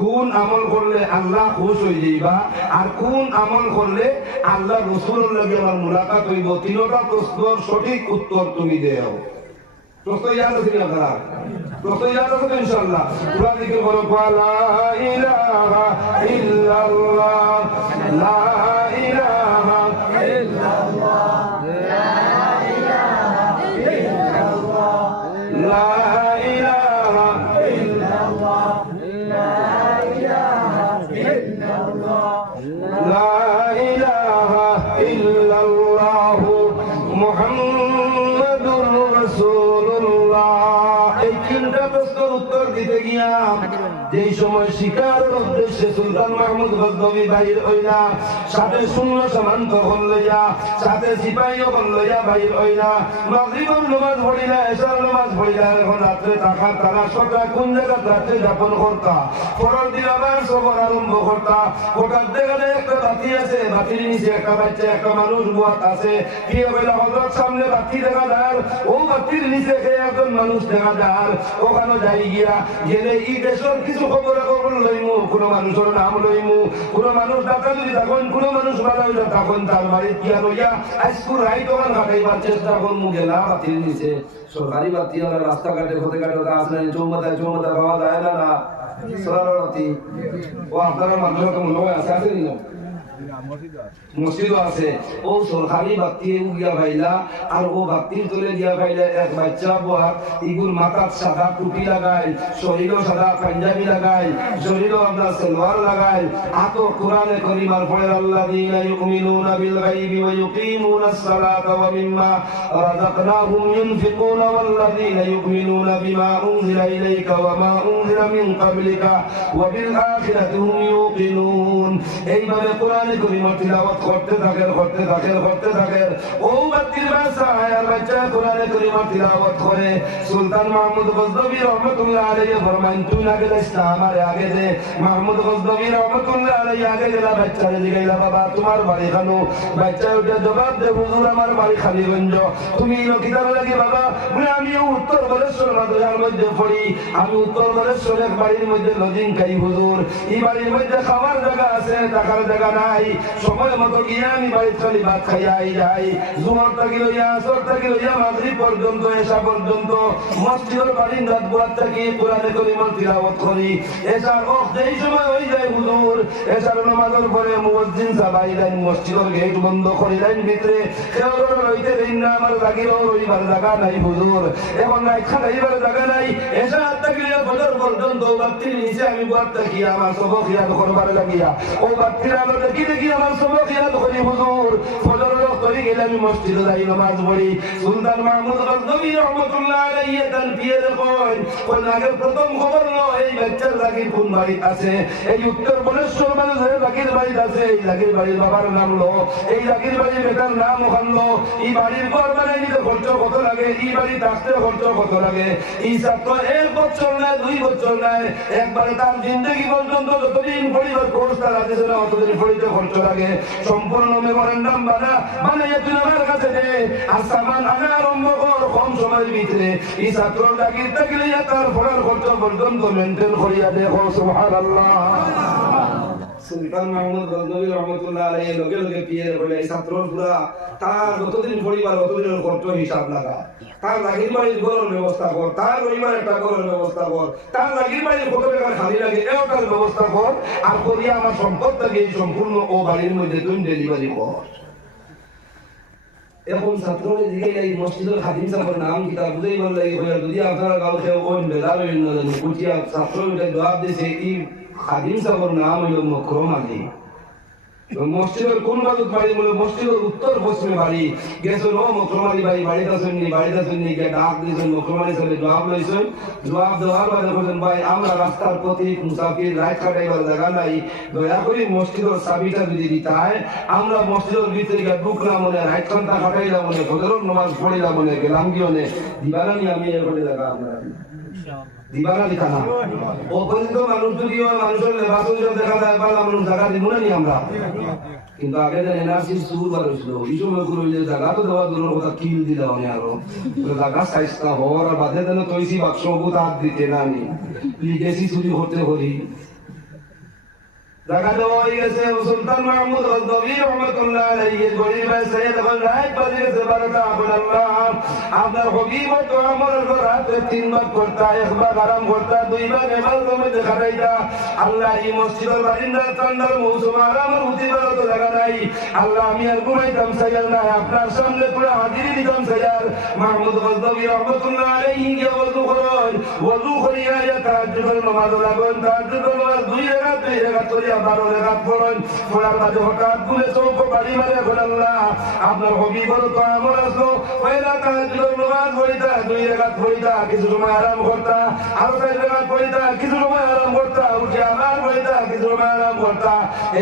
কোন আমল করলে আল্লাহ খুশ হয়ে যাইবা, আর কোন আমল করলে আল্লাহ রসুলের লাগে আমার মুলাকাত হইব। তিনটা প্রশ্নের সঠিক উত্তর তুমি দেও। প্রশ্ন ইয়াদ আছে কিনা আপনারা? প্রশ্ন ইয়াদ আছে তো ইনশাআল্লাহ। পুরা দিকে বলো লা ইলাহা ইল্লাল্লাহ, লা ইলাহা ইল্লাল্লাহ, لا إله إلا الله، لا إله إلا الله، لا إله إلا الله محمد رسول الله। এই তিনটা প্রশ্নের উত্তর দিতে গিয়া যেই সময় শিকারের উদ্দেশ্যে সুলতান মাহমুদ গজনবী বাহির হইলা, সাথে শূন্য সমান্ত হল লইয়া, সাথে সিপাহীও হল লইয়া বাহির হইলা, মাগরিবের নামাজ পড়িলা, এশার নামাজ পড়িলা। এখন রাত্রে থাকার তারা সটা কোন জায়গা রাত্রে যাপন করতা, পরের দিন আবার সফর আরম্ভ করতা। হঠাৎ দেখা যায় একটা বাতি আছে, বাতির নিচে একটা বাচ্চা একটা মানুষ বুয়াত আছে। কি হইলা হযরত সামনে বাতি দেখা যায়, ও বাতির নিচে একজন মানুষ দেখা যায়। ওখানে যাই গিয়া গেলে এই দেশের কিছু খবর লইমু, কোন মানুষের নাম লইমু, কোন মানুষ ডাকা যদি তখন কোন মানুষ মারা হইলে তখন তার বাড়ি কিয়া লইয়া আজকুর রাইট ওখান কাটাইবার চেষ্টা করমু। গেলা বাতির নিচে সরকারি বাতি ওরা রাস্তাঘাটে হতে কাটে আসলে চৌমাথায় পাওয়া যায় না না সোলার বাতি। ও আপনারা মানুষের তো মনে হয় আছে আছে না মসজিদ আছে, ও সরকারি বাতি গিয়া ভাইলা, আর ও বাতির তলে গিয়া ভাইলা এক বাচ্চা বুয়া ইগুর মাথার সাদা টুপি লাগাই, শরীরও সাদা পাঞ্জাবি লাগাই, শরীরও আপনার সালোয়ার লাগাই, আতো কোরআনে কারীমার পড়ে আল্লাযীনা ইউমিনুনা বিল গায়বি ওয়া ইউকিমুনাস সালাতা ওয়া মিম্মা রাযাকনাহুম ইউনফিকুনা ওয়াল্লাযীনা ইউমিনুনা বিমা উনজিলা ইলাইকা ওয়া মা উনজিলা মিন ক্বাবলিকা ওয়া বিল আখিরাতি হুম ইউকিনুন। এইভাবে কোরআনে কারীমা তিলাওয়াত করতে থাকেন। ও বাতির বাসায় আর বাচ্চা কোরআনে কারীমা তিলাওয়াত করে। সুলতান মাহমুদ গজনবী রহমাতুল্লাহ আলাইহি ফরমান, তুই আগে যাস না, আমারে আগে দে। মাহমুদ গজনবী রহমাতুল্লাহ আলাইহি আগে গেলা, বাচ্চারে জিগাইলা বাবা তোমার বাড়ি খানো? বাচ্চা ওটা জবাব দে, হুজুর আমার বাড়ি খালিগঞ্জ। তুমি কিতাব লাগি বাবা? বলে আমি উত্তর বলেশ্বর মাদ্রাসার মধ্যে পড়ি, আমি উত্তর বলেশ্বরের বাড়ির মধ্যে লজিং খাই হুজুর। এই বাড়ির মধ্যে খাওয়ার জায়গা আছে, থাকার জায়গা নাই। নাই সময় মতো গিয়ে আমি বাড়ি চলি ভাত খাইয়া যাই জুমার থাকি লইয়া আসর থাকি লইয়া মাগরিব পর্যন্ত এশা পর্যন্ত মসজিদের বারিন্দাত বুয়াত থাকি কোরআনে কারীমের তিলাওয়াত করি এশার যেই সময় হয়ে যায় হুজুর এশার নামাজের পরে মুয়াজ্জিন সাবাইলেন মসজিদের গেট বন্ধ করিলেন ভিতরে কেউ রইতে দিন না আমার লাগিও রইবার জায়গা নাই হুজুর এখন নাই খাইবার জায়গা নাই এশা থাকি ফজর পর্যন্ত বাতির নিচে আমি বুয়াত থাকি আমার সবক ইয়াদ করবার লাগিয়া ও বাতির আলো দেখি দেখি আমার সবক ইয়াদ করি হুজুর ফজর তৈরি গেলে আমি মসজিদে যাই নামাজ পড়ি সুলতান মাহমুদ গজনবী রহমাতুল্লাহ আলাইহি তার বিয়ের কোন আগে প্রথম খবর এই বাচ্চার জাকির কোন বাড়ি আছে এই উত্তর বলেশ্বর মানে জাকির বাড়ি আছে এই জাকির বাড়ির বাবার নাম লো এই জাকির বাড়ির বেটার নাম ওখানলো এই বাড়ির ঘর বানাই নিতে খরচ কত লাগে এই বাড়ি থাকতে খরচ কত লাগে এই ছাত্র 1 বছর না 2 বছর নাই একবারে তার জিন্দগি পর্যন্ত যতদিন পরিবার কোর্স তার আছে না অতদিন পড়িতে খরচ লাগে সম্পূর্ণ মেমোরেন্ডাম বানাইয়া তুই আমার কাছে দে আর সামান আনা আরম্ভ কর কম সময়ের ভিতরে এই ছাত্র জাকির থাকলে তার পড়ার খরচ পর্যন্ত মেনটেন করিয়া দেখো সুবহানাল্লাহ সুলতান মাহমুদ গজনবী রহমাতুল্লাহ আলাইহি লগে লগে পিয়ের বলে এই ছাত্রর পুরা তার যতদিন পরিবার অতদিনের খরচ হিসাব লাগা তার লাগির বাড়ির ঘরের ব্যবস্থা কর তার রবিবার একটা ঘরের ব্যবস্থা কর তার লাগির বাড়ির কত টাকা খালি লাগে এটার ব্যবস্থা কর আর করিয়া আমার সম্পদ থাকে এই সম্পূর্ণ ও বাড়ির মধ্যে তুমি ডেলিভারি কর এখন ছাত্রদের দিকে এই মসজিদের খাদিম সাহেবের নাম কিতা বুঝাই ভালো লাগে যদি আপনারা গাঁও খেয়ে কোন বেদার হইল না জানি কুটিয়া ছাত্রটা জবাব দিয়েছে এই খাদিম সাহেবের নাম হইল মকরম আলী মসজিদের কোন বাজুত বাড়ি বলে মসজিদের উত্তর পশ্চিমে বাড়ি গেছেন ও মকরম আলী ভাই বাড়িতে আসেননি গিয়ে ডাক দিয়েছেন মকরম আলী সাহেব জবাব লইছেন জবাব দেওয়ার বাদে বলছেন ভাই আমরা রাস্তার প্রতীক মুসাফির রাইট কাটাইবার জায়গা নাই দয়া করে মসজিদের চাবিটা যদি দিতে হয় আমরা মসজিদের ভিতরে গিয়ে ঢুকলাম মনে রাইট কানটা কাটাইলাম মনে ফজরের নামাজ পড়িলাম মনে গেলাম কি মনে দিবারানি আমি এখানে জায়গা আপনারা দিবানা লিখা না অপরিচিত মানুষ যদি মানুষের লেবাসও দেখা যায় বা মানুষ জায়গা দিব না নি আমরা কিন্তু আগে যে এনআরসির শুরু করেছিল এই সময় করলে জায়গা তো দেওয়া দূরের কথা কিল দিলে আমি আরো জায়গা সাইজটা হওয়ার বাদে যেন তৈছি বাক্স তার দিতে না নি লিগেছি চুরি করতে করি জায়গা দেওয়া হয়ে গেছে সুলতান মাহমুদ গজনবী রহমাতুল্লাহ আলাইহি গরিব সৈয়দ এখন রাত বাজে গেছে 12টা আপনার হবিব তো আমার রাতে 3 বার পড়তা একবার আরাম করতা 2 বার এবার তুমি দেখা যাইতা আল্লাহ এই মসজিদের বারিন্দা ঠান্ডার মৌসুম আরামের উঠিবার তো জায়গা নাই আল্লাহ আমি আর ঘুমাইতাম সাইয়ার না আপনার সামনে পুরো হাজিরি দিতাম সাইয়ার মাহমুদ গজনবী রহমাতুল্লাহ আলাইহি কে ওযু করিয়া তাহাজ্জুদের নামাজ লাগেন তাহাজ্জুদের নামাজ 2 রাকাত করিয়া 12 রাকাত পড়েন পড়ার বাদে হঠাৎ ঘুরে চৌক বাড়ি মারে আল্লাহ আপনার হবিবর তো আমল আসলো পয়লা তাহাজ্জুদের নামাজ পড়িতা 2 রাকাত পড়িতা কিছু সময় আরাম করতা আর 4 রাকাত পড়িতা কিছু সময় আরাম করতা উঠে আবার পড়িতা কিছু সময় আরাম করতা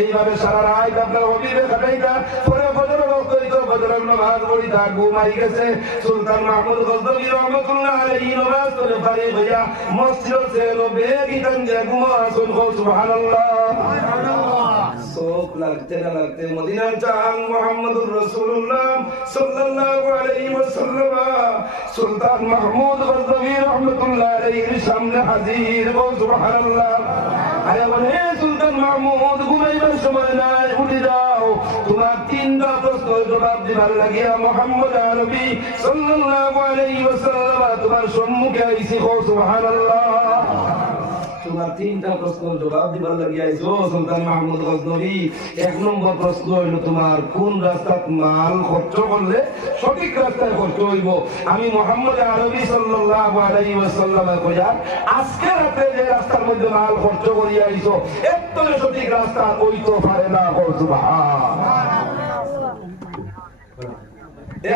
এইভাবে সারা রাত আপনার হবিবে কাটাইতা পরে ফজর ওয়াক্ত হইতো ফজরের নামাজ পড়িতা ঘুমাই গেছে সুলতান মাহমুদ গজনবী রহমাতুল্লাহ আলাইহি নামাজ পড়ে ফারিগ হইয়া মসজিদ ছেড়ে বেগিতান যে ঘুমা আসুন সুবহানাল্লাহ শোক লাগতে না লাগতে মদিনার জান মুহাম্মদুর রাসূলুল্লাহ সাল্লাল্লাহু আলাইহি ওয়াসাল্লাম সুলতান মাহমুদ গজনবী রহমাতুল্লাহ আলাইহির সামনে হাজির ও সুবহানাল্লাহ আরে বলে সুলতান মাহমুদ ঘুমাইবার সময় নাই উঠে যাও তোমার 3টা প্রশ্নের জবাব দিবার লাগিয়া মুহাম্মদ আরবি সাল্লাল্লাহু আলাইহি ওয়াসাল্লাম তোমার সম্মুখে আইছি ও সুবহানাল্লাহ তোমার 3টা প্রশ্নের জবাব দিবার লাগিয়া আইছো সুলতান মাহমুদ গজনবী 1 নম্বর প্রশ্ন হইল তোমার কোন রাস্তাত মাল খরচ করলে সঠিক রাস্তায় খরচ হইব আমি মুহাম্মদ আরবি সাল্লাল্লাহু আলাইহি ওয়াসাল্লাম কইয়া আজকে রাতে যে রাস্তার মধ্যে মাল খরচ করিয়া আইছো এত সঠিক রাস্তা হইতো পারে না সুবহানাল্লাহ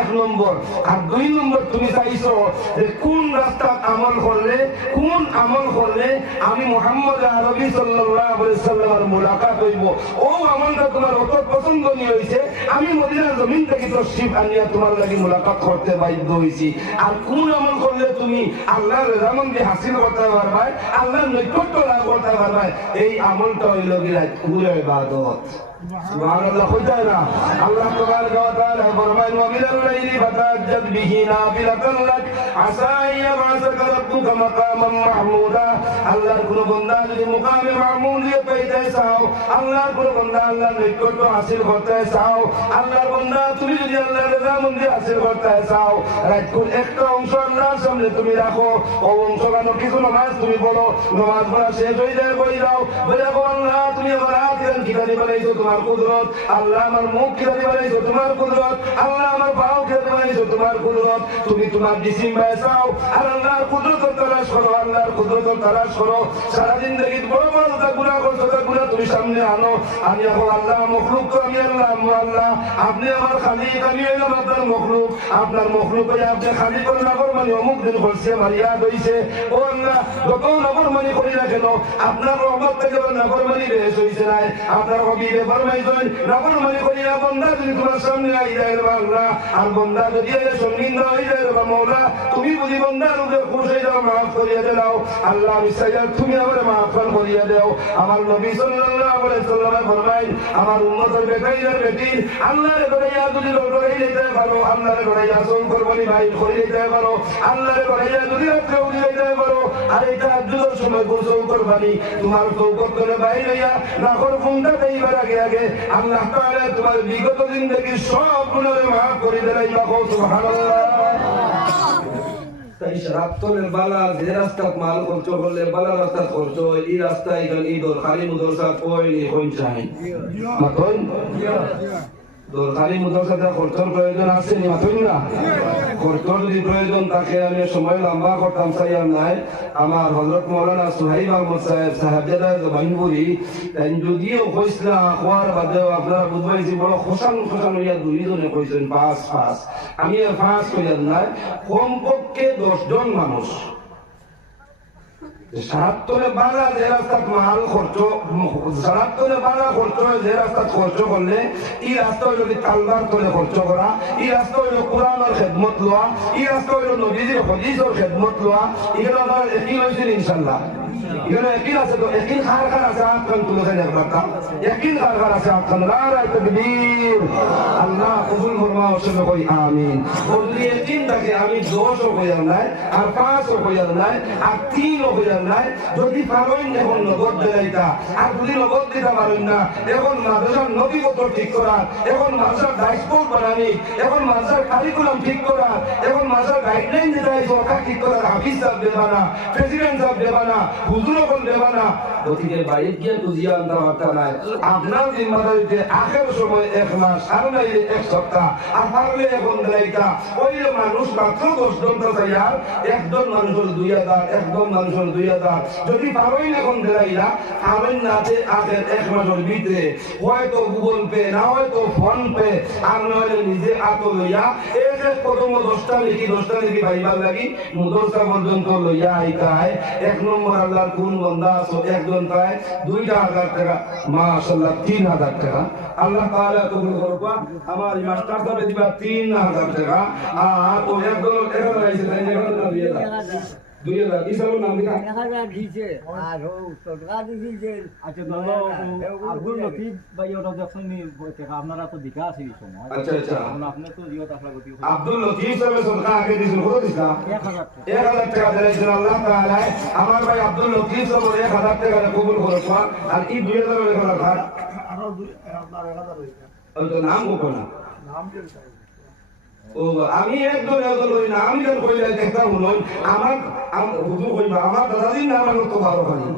1 নম্বর আর 2 নম্বর তুমি চাইছো যে কোন রাস্তা আমল করলে আমি মুহাম্মদ আরবি সাল্লাল্লাহু আলাইহি ওয়াসাল্লামের মুলাকাত হইব ও আমলটা তোমার অত পছন্দনীয় হইছে আমি মদিনার জমিন থেকে তশরিফ আনিয়া তোমার লাগি মুলাকাত করতে বাধ্য হইছি আর কোন আমল করলে তুমি আল্লাহর রেজামন্দি হাসিল করতে পারবে আল্লাহর নৈকট্য লাভ করতে পারবে এই আমলটা হইল গিলা পুরো ইবাদত সুবহানাল্লাহ কইতায় না আল্লাহ তাবারক ওয়া তাআলা ফরমান ওয়া মিনাল লাইলি ফাতাহাজ্জাদ বিহি নাফিলাতান লাক আসা ইয়াবআসাকা রাব্বুকা মাকাম মাকামান মাহমুদা আল্লাহর কোন বান্দা যদি মুকামে মাহমুদিয়ত পাইতে চাও আল্লাহর কোন বান্দা আল্লাহর নৈকট্য হাসিল করতে চাও আল্লাহর বান্দা তুমি যদি আল্লাহর রাজামন্দি হাসিল করতে চাও রাতকুল একটা অংশ আল্লাহর সামনে তুমি রাখো ও অংশ কেন কিছু নামাজ তুমি পড়ো নামাজ পড়া শেষ হয়ে যায় বই দাও বলে আল্লাহ তুমি আমার হাত কিতানি বানাইছো তোমার কুদরত আল্লাহ আমার মুখ কিতানি বানাইছো তোমার কুদরত আল্লাহ আমার পাও কিতানি বানাইছো তোমার কুদরত তুমি তোমার জিসিম বাঁচাও আর আল্লাহর কুদরত তালাশ করো আল্লাহর কুদরত তালাশ করো সারাদিন দেখি বড় বড় গুনাহ করছো গুনাহ তুমি সামনে আনো আমি এখন আল্লাহ মখলুক তো আমি আল্লাহ আল্লাহ আপনি আমার খালিক আমি হইলাম আপনার মখলুক আপনার মখলুক হয়ে আপনি খালিক করে নাফরমানি অমুক দিন করছে আমার ইয়াদ হইছে ও আল্লাহ যত নাফরমানি করি না কেন আপনার রহমত থেকে নাফরমানি বেশ হইছে নাই আপনার হবিবে ফরমাইছেন নাফরমানি করি না বান্দা যদি তোমার সামনে আই যায় আল্লাহ আর বান্দা যদি এর সঙ্গীন হয়ে যায় মাওলা তুমি বুঝি বান্দার উপরে খুশ হয়ে যাও মাফ করিয়ে দাও আল্লাহ আমি চাই তুমি আমারে মাফ করিয়ে দাও আমার নবী সাল্লাল্লাহু আলাইহি সাল্লাম ফরমাই আমার উম্মতের বেটাইদের বেটি আল্লাহর ঘরেয়া যদি লড়াই দিতে পারো আল্লাহর ঘরেয়া সং কুরবানি ভাই করে দিতে পারো আল্লাহর ঘরেয়া যদি রাতে উড়িয়ে দিতে পারো আর এটা আজকের সময় গোসল কুরবানি তোমার চৌকত করে বাইরে হইয়া নাখর ফুংটা দেইবার আগে আগে আল্লাহ তাআলা তোমার বিগত জিন্দেগীর সব গুনাহ মাফ করে দেয় সুবহানাল্লাহ তাই রাত্তরের বালা যে রাস্তা মাল খরচ করলে বালা রাস্তা খরচ এই রাস্তায় গেল ঈদর খালি মুদরসা কইলি হইন চাই মাতন খালি মুদরসাতে খরচর প্রয়োজন আছে নি মাতন না খরচর যদি প্রয়োজন থাকে আমি সময় লম্বা করতাম চাই আর নাই আমার হযরত মাওলানা সুহাইব আহমদ সাহেব সাহেবজাদা জবাইনপুরি যদিও কইসলা খোয়ার বাদেও আপনারা বুঝবাই যে বড় খোসান খোসান হইয়া দুইজনে কইছেন পাঁচ আমি আর পাঁচ কইয়ার নাই কমপক্ষে 10 জন মানুষ সারাত্তরে বাংলা যে রাস্তাত মাল খরচ সারাত্তরে বাংলা খরচ যে রাস্তাত খরচ করলে এই রাস্তা হইল কালবার তলে খরচ করা এই রাস্তা হইল কোরআনের খেদমত লওয়া এই রাস্তা হইল নবীজির হদিসের খেদমত লওয়া এখানে আমার একই হয়েছিল ইনশাল্লাহ এখানে একই আছে তো একই খার আছে আটখান তুলেছেন একবার একই খার আছে আটখান নারায় তাকবীর আল্লাহ কবুল ফরমা ওসবে কই আমিন বললি একই থাকে আমি 10ও কইয়ার নাই আর 5ও কইয়ার নাই আর 3ও কইয়ার নাই যদি পারেন এখন নগদ দেলাইতা আর যদি নগদ দিতে পারেন না এখন মাদ্রাসার নথিপত্র ঠিক করা এখন মাদ্রাসার ড্যাশবোর্ড বানানি এখন মাদ্রাসার কারিকুলাম ঠিক করা এখন মাদ্রাসার গাইডলাইন দিতে সরকার ঠিক করা হাফিজ সাহেব দেবানা প্রেসিডেন্ট সাহেব দেবানা হুজুরগণ দেবানা গতিকে বাইরে গিয়ে বুঝিয়ে আনতে পারতা নাই আপনার জিম্মাদারিতে আখের সময় 1 মাস আর নাই 1 সপ্তাহ আর পারলে এখন দেলাইতা ওই মানুষ মাত্র 10 জন তৈয়ার একজন মানুষের 2000 একজন মানুষের 2000 যদি পারেন এখন দেলাইলা আমেন নাতে আখের 1 মাসের ভিতরে হয়তো গুগল পে না হয়তো ফোন পে আর নইলে নিজে আতো লইয়া এই যে প্রথম 10টা লিখি ভাইবার লাগি মুদরসা পর্যন্ত লইয়া আইতায় 1 নম্বর আল্লাহর কোন বান্দা আছে একজন পায় 2000 টাকা মাশাআল্লাহ 3000 টাকা আল্লাহ তাআলা কবুল করবা আমার মাস্টার সাহেব দিবা 3000 টাকা আর ও একজন এখানে আইছে তাই এখানে না দিয়ে দাও 2000 ইসালো নাম লিখা 1000 দিছে আর ও টাকা দিছে আচ্ছা দাদা আব্দুল লতিফ ভাই ওটা যখন টাকা আপনারা তো দিকা আছে এই সময় আচ্ছা আপনি তো জিওত আপনারা গতি আব্দুল লতিফ সাহেব সরকার আগে দিছিল কত দিছা 1000 টাকা দিয়েছেন আল্লাহ তাআলা আমার ভাই আব্দুল লতিফ সাহেব 1000 টাকা কবুল করবা আর এই 2000 এর কথা ভাগ আমি তো নাম কো না নাম ও আমি একদম লই না আমি কেন কইলা দেখতা হলই আমার হুজুর কইবা আমার দাদাজির নাম হলো তোবারক আলী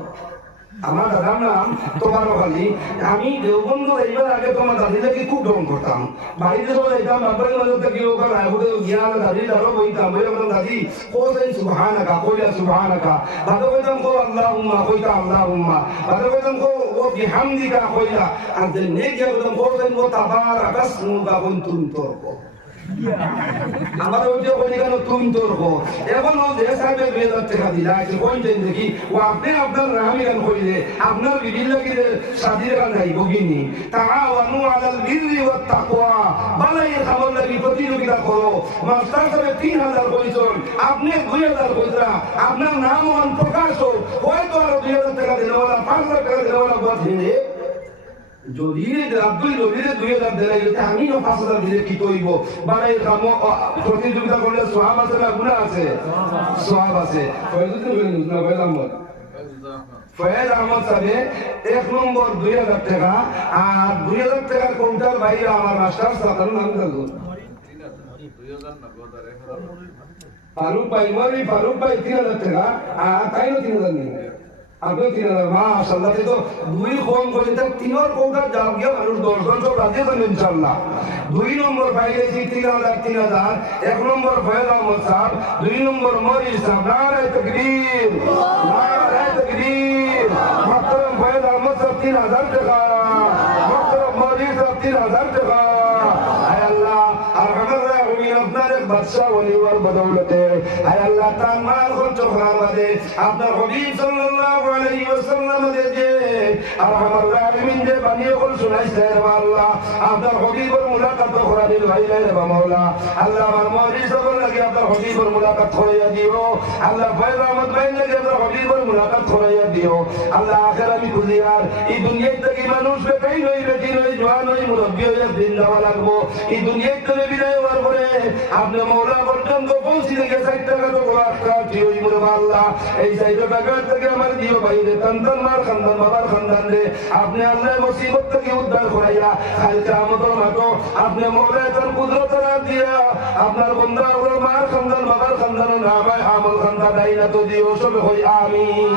আমার দাদার নাম তোবারক আলী আমি দেওবন্দ এইবার আগে তোমার দাদিটাকে খুব ডন করতাম বাড়িতে চলে যাইতাম বাপরের মাঝে থেকে ওখান আইহুদে গিয়ার দাদি দাঁড়ো বইতাম বই আমার দাদি কোথায় সুবহানাকা কইলা সুবহানাকা বাদে কইতাম কো আল্লাহুম্মা কইতা আল্লাহুম্মা বাদে কইতাম কো ও বিহামদিকা কইলা আর যে নেকি কইতাম কোথায় ও তাবারাকা সুকা কুনতুম তরকো আমার ওই যে কই কেন তুমি তোর কো এখন ও যে সাহেবের 2000 টাকা দিলা আছে কোন দিন দেখি ও আপনি আপনার নামই গান কইলে আপনার বিবির লাগি শাদির গান গাইব কিনি তাআওয়ানু আলাল বিররি ওয়াত তাকওয়া বালাই খাবার লাগি প্রতিযোগিতা করো মাস্টার সাহেব 3000 কইছেন আপনি 2000 কইরা আপনার নাম ওখান প্রকাশ হোক হয়তো আরো 2000 টাকা দিলে ওরা 5000 টাকা দিলে ওরা বাদ দিলে যদি আব্দুল নবীরে 2000 দেয় আমি 5000 দিলে কি কইব বাড়াই কাম প্রতিযোগিতা করলে সওয়াব আছে না গুনাহ আছে সওয়াব আছে ফয়জুদ্দিন বলেন না ভাই আহমদ ফয়েজ আহমদ সাহেব 1 নম্বর 2000 টাকা আর 2000 টাকা কাউন্টার বাইরে আমার মাস্টার সাতার নাম করলো ফারুক ভাই 3000 টাকা আর তাইও 3000 নেই আপনি 3000 মাশাআল্লাহ তো দুই ফোন করে তার তিনর কোটা যাও গিয়া মানুষ দর্শন সব রাজি হবেন ইনশাআল্লাহ 2 নম্বর পাইলেছি 3000 1 নম্বর ফয়েজ আহমদ সাহেব 2 নম্বর মরিস সাহেব নারে তাকবীর محترم فیض احمد صاحب 3000 টাকা محترم মরিস সাহেব 3000 টাকা আয় আল্লাহ আরহামার রাহিমিন আপনার এক বাদশা ওলি ওয়ার বদৌলতে আয় আল্লাহ তার মাল খরচ করার বাদে আপনার হাবিব সাল্লাল্লাহু আলাইহি ওয়াসাল্লাম যে আরহামার রাহিমিন যে বানিয়ে বল শুনাইছে রে আল্লাহ আপনার হাবিবের মুলাকাত করানির ভাইলে রে মাওলা আল্লাহ আমার মরিস সাহেব লাগি আপনার হাবিবের মুলাকাত করাইয়া দিও আল্লাহ ফয়জ আহমদ ভাই লাগি আপনার হাবিবের মুলাকাত করাইয়া দিও আল্লাহ আখির আমি খুঁজিয়ার এই দুনিয়াতে থেকে মানুষ বেকাই নই বেটি নই জওয়ান নই মুরব্বি হইয়া দিন যাওয়া লাগবো এই দুনিয়াতে থেকে বিদায় হওয়ার পরে আপনি মওলা পর্যন্ত পৌঁছে থেকে 60 টাকা তো রাস্তা দিও ইমরে আল্লাহ এই 60 টাকা থেকে আমার দিও বাইরে তন্তন মার খানদান বাবার খানদান রে আপনি আল্লাহ মুসিবত থেকে উদ্ধার করাইয়া খাল কিয়ামতের মাঠে আপনি মওলা তার কুদরত দিয়া আপনার বান্দা ওর মার খানদান বাবার খানদান নামে আমল খানদান দাইনা তো দিও সব হই আমিন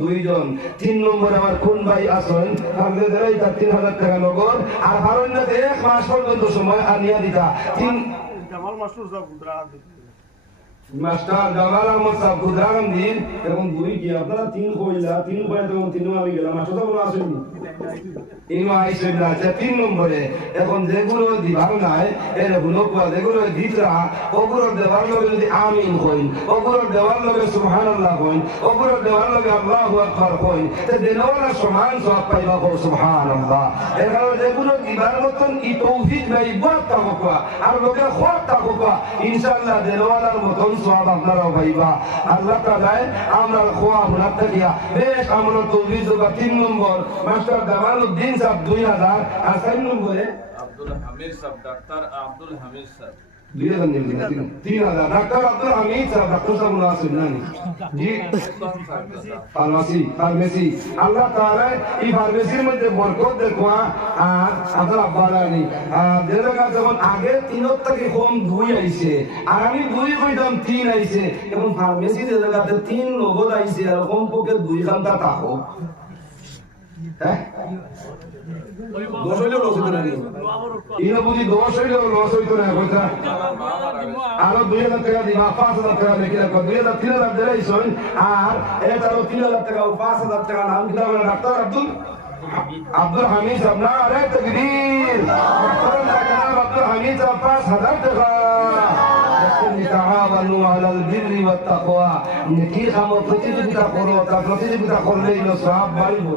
দুইজন 3 নম্বরে আমার কোন ভাই আছেন আমাদের দেই 3000 টাকা নগদ আর হারুনতে 1 মাস পর্যন্ত সময় আনিয়া দিতা জামাল মাস্টার সাহেব গুজরাট মাস্টার জামাল আহমদ সাহেব গুজরাট দিন এবং দুই কি আপনারা 3 কইলা 3 পয়েন্ট এবং 3 আমি গেলাম মাস্টার সাহেব আসেনি ইনো আইছে না 3 নম্বরে এখন যেগুলো দিবার নাই এর গুলো কোয়া যেগুলো দিতরা ওগুলো দেওয়ার লগে যদি আমিন কইন ওগুলো দেওয়ার লগে সুবহানাল্লাহ কইন ওগুলো দেওয়ার লগে আল্লাহু আকবার কইন তে দেওয়ালা সমান সওয়াব পাইবা কো সুবহানাল্লাহ এখানে যেগুলো দিবার মতন ই তৌফিক নাই বড় তাকওয়া আর লগে খোয়ার তাকওয়া ইনশাআল্লাহ দেওয়ালার মতন সওয়াব আপনারাও পাইবা আল্লাহ তাআলা আমরা খোয়া আমরা থাকিয়া বেশ আমরা তৌফিক যোগা 3 নম্বর মাস্টার জামালউদ্দিন সাহেব 2000 আর 4 নম্বরে আব্দুল হামিদ সাহেব ডাক্তার আব্দুল হামিদ সাহেব 3000 ডাক্তার আব্দুল হামিদ সাহেব ডাক্তার সাহেব মুনাসিব নানি জি ফার্মেসি আল্লাহ তাআলা এই ফার্মেসির মধ্যে বরকত দেখবা আর আপনার আব্বালানি যেটা যখন আগে 3 থেকে কম 2 আইছে আর আমি 2 কইতাম 3 আইছে এবং ফার্মেসি যে জায়গাতে 3 নগদ আইছে আর কম পক্ষে 2 ঘন্টা থাকো হ্যাঁ দোষ হইলেও লস হইতো না ইনো বুঝি দোষ হইলেও লস হইতো না কইতা আরো 2000 টাকা দিবা 5000 টাকা লেখি রাখো 2000 3000 দেরাইছন আর এটারও 3000 টাকা ও 5000 টাকা নাম দিলাম ডাক্তার আব্দুল হামিদ সাহেব না রে তাকবীর আব্দুল হামিদ সাহেব 5000 টাকা تعاونوا على البر والتقوى নেকি কাম প্রতিযোগিতা করো তা প্রতিযোগিতা করলেই সওয়াব বাড়বে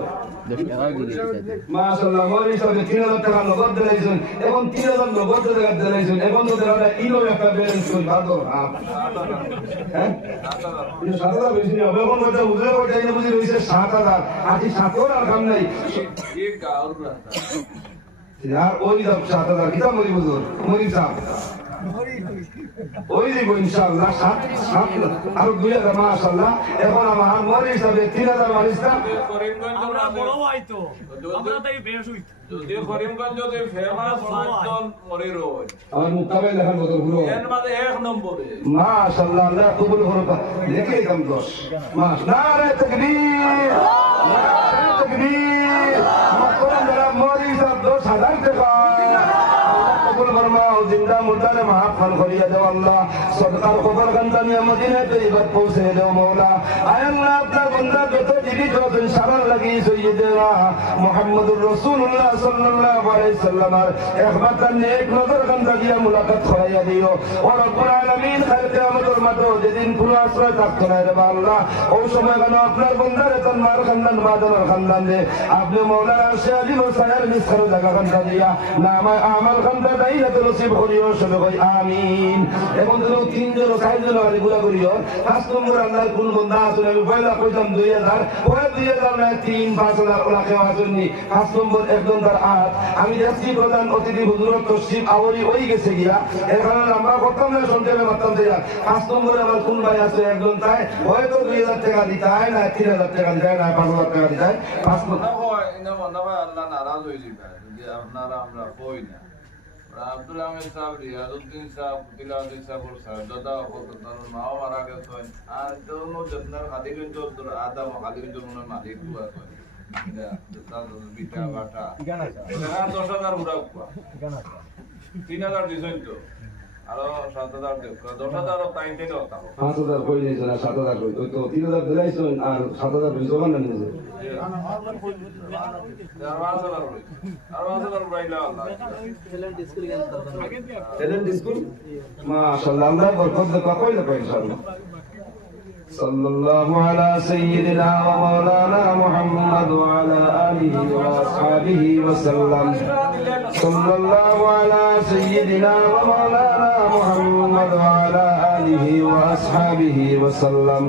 মাশাআল্লাহ মরিস সাহেব 3000 টাকা নগদ দিলেন এবং 3000 নগদ টাকা দিলেন এবং তো দেওয়া ইনো একটা ব্যালেন্স কই ভালো হ্যাঁ এই 7000 বেশি না এখন মধ্যে উজরে করে যাইলে বুঝি রইছে 7000 আটি 7000 আর কাম নাই এক গাওর রাস্তা यार ওই দাম 7000 কিটা মরি বুঝুর মরি সাহেব ওই দিব ইনশাআল্লাহ 7 আর 2000 মাশাআল্লাহ এখন আমার মরি সাহেব 3000 মারিস্তা করিমগঞ্জ আমরা বড় হইতো আমরা তাই বেশ হইতো যদি করিমগঞ্জ যদি ফেমাস একজন মরি রয় আমার মুকাবে লেখার বদল হলো এর মধ্যে 1 নম্বরে মাশাআল্লাহ আল্লাহ কবুল করুক দেখে দাম 10 মাশাআল্লাহ নারে তাকবীর নারে তাকবীর মকরম যারা মরি সাহেব 10000 টাকা কবুল ফরমাও জিন্দা মুর্দারে মাফ করিয়া দাও আল্লাহ সদকার খবর গন্তানিয়া মদিনা তৈয়বাত পৌঁছে দাও মাওলা আয় আল্লাহ আপনার বান্দা যত জীবিত আছেন সারার লাগি সাইয়্যিদনা মুহাম্মদুর রাসূলুল্লাহ সাল্লাল্লাহু আলাইহি সাল্লামের একবার নেক নজর গন্দা দিয়া মুলাকাত করাইয়া দিও ও রব্বুল আলামিন কাল কিয়ামতের মাঠে যেদিন কোনো আশ্রয় থাকতো না রে আল্লাহ ওই সময় কেন আপনার বান্দারে তার মার খানদান বাদনের খানদান দে আপনি মাওলা আরশে আজিম ও সায়ার মিসখার জায়গা গন্দা দিয়া নামায় আমাল গন্দা দাইলা তো নসিব করিও সবাই আমিন এবং তুমি 3 জন 4 জন আরে গুলা করিও 5 নম্বর আল্লাহর কোন বান্দা আছে আমি পয়লা কইতাম 2000 ওই 2000 না 3 5 5,000 ওনাকে আসেননি 5 নম্বর একজন তার আট আমি যাচ্ছি প্রধান অতিথি হুজুরের তসরিফ আওয়ারি ওই গেছে গিয়া এর কারণে আমরা করতাম না সন্ধ্যে মারতাম দেয়া 5 নম্বরে আমার কোন ভাই আছে একজন তাই হয়তো 2,000 টাকা দিতে হয় না 3,000 টাকা দিতে হয় না 5,000 টাকা দিতে হয় 5 নম্বর আল্লাহ নারাজ হয়ে যাবে যদি আপনারা আমরা কই না আব্দুল আহমেদ সাহেব রিয়াজউদ্দিন সাহেব তিলাওয়াতি সাহেব সাহেব দাদা কত তার মাও মারা গেছেন আর কোন যত্নের খাদিগঞ্জ আদম খাদিগঞ্জ মনে মালিক দুয়া কয় তার বিটা বাটা ঠিকানা আছে এটা 10,000 পুরা কুয়া ঠিকানা আছে 3,000 দিছেন তো আরো 7,000 দেব 10,000 তাই থেকে হতা 5,000 কই দিয়েছে না 7,000 কই তো 3,000 দিলাইছেন আর 7,000 কই জমা না নিয়েছে ট্যালেন্ট স্কুল মাশাআল্লাহ আল্লাহ বরকত দেখ কইলে কই ইনশাআল্লাহ সাল্লাল্লাহু আলা সাইয়্যিদিনা ওয়া মাওলানা মুহাম্মদ ওয়া আলা আলিহি ওয়া আসহাবিহি ওয়া সাল্লাম সাল্লাল্লাহু আলা সাইয়্যিদিনা ওয়া মাওলানা মুহাম্মদ ওয়া আলা আলিহি ওয়া আসহাবিহি ওয়া সাল্লাম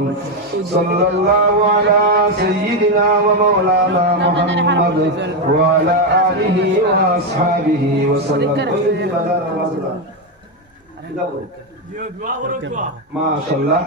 সাল্লাল্লাহু আলা সাইয়্যিদিনা ওয়া মাওলানা মুহাম্মদ ওয়া আলা আলিহি ওয়া আসহাবিহি ওয়া সাল্লাম দোয়া করো দোয়া মাশাআল্লাহ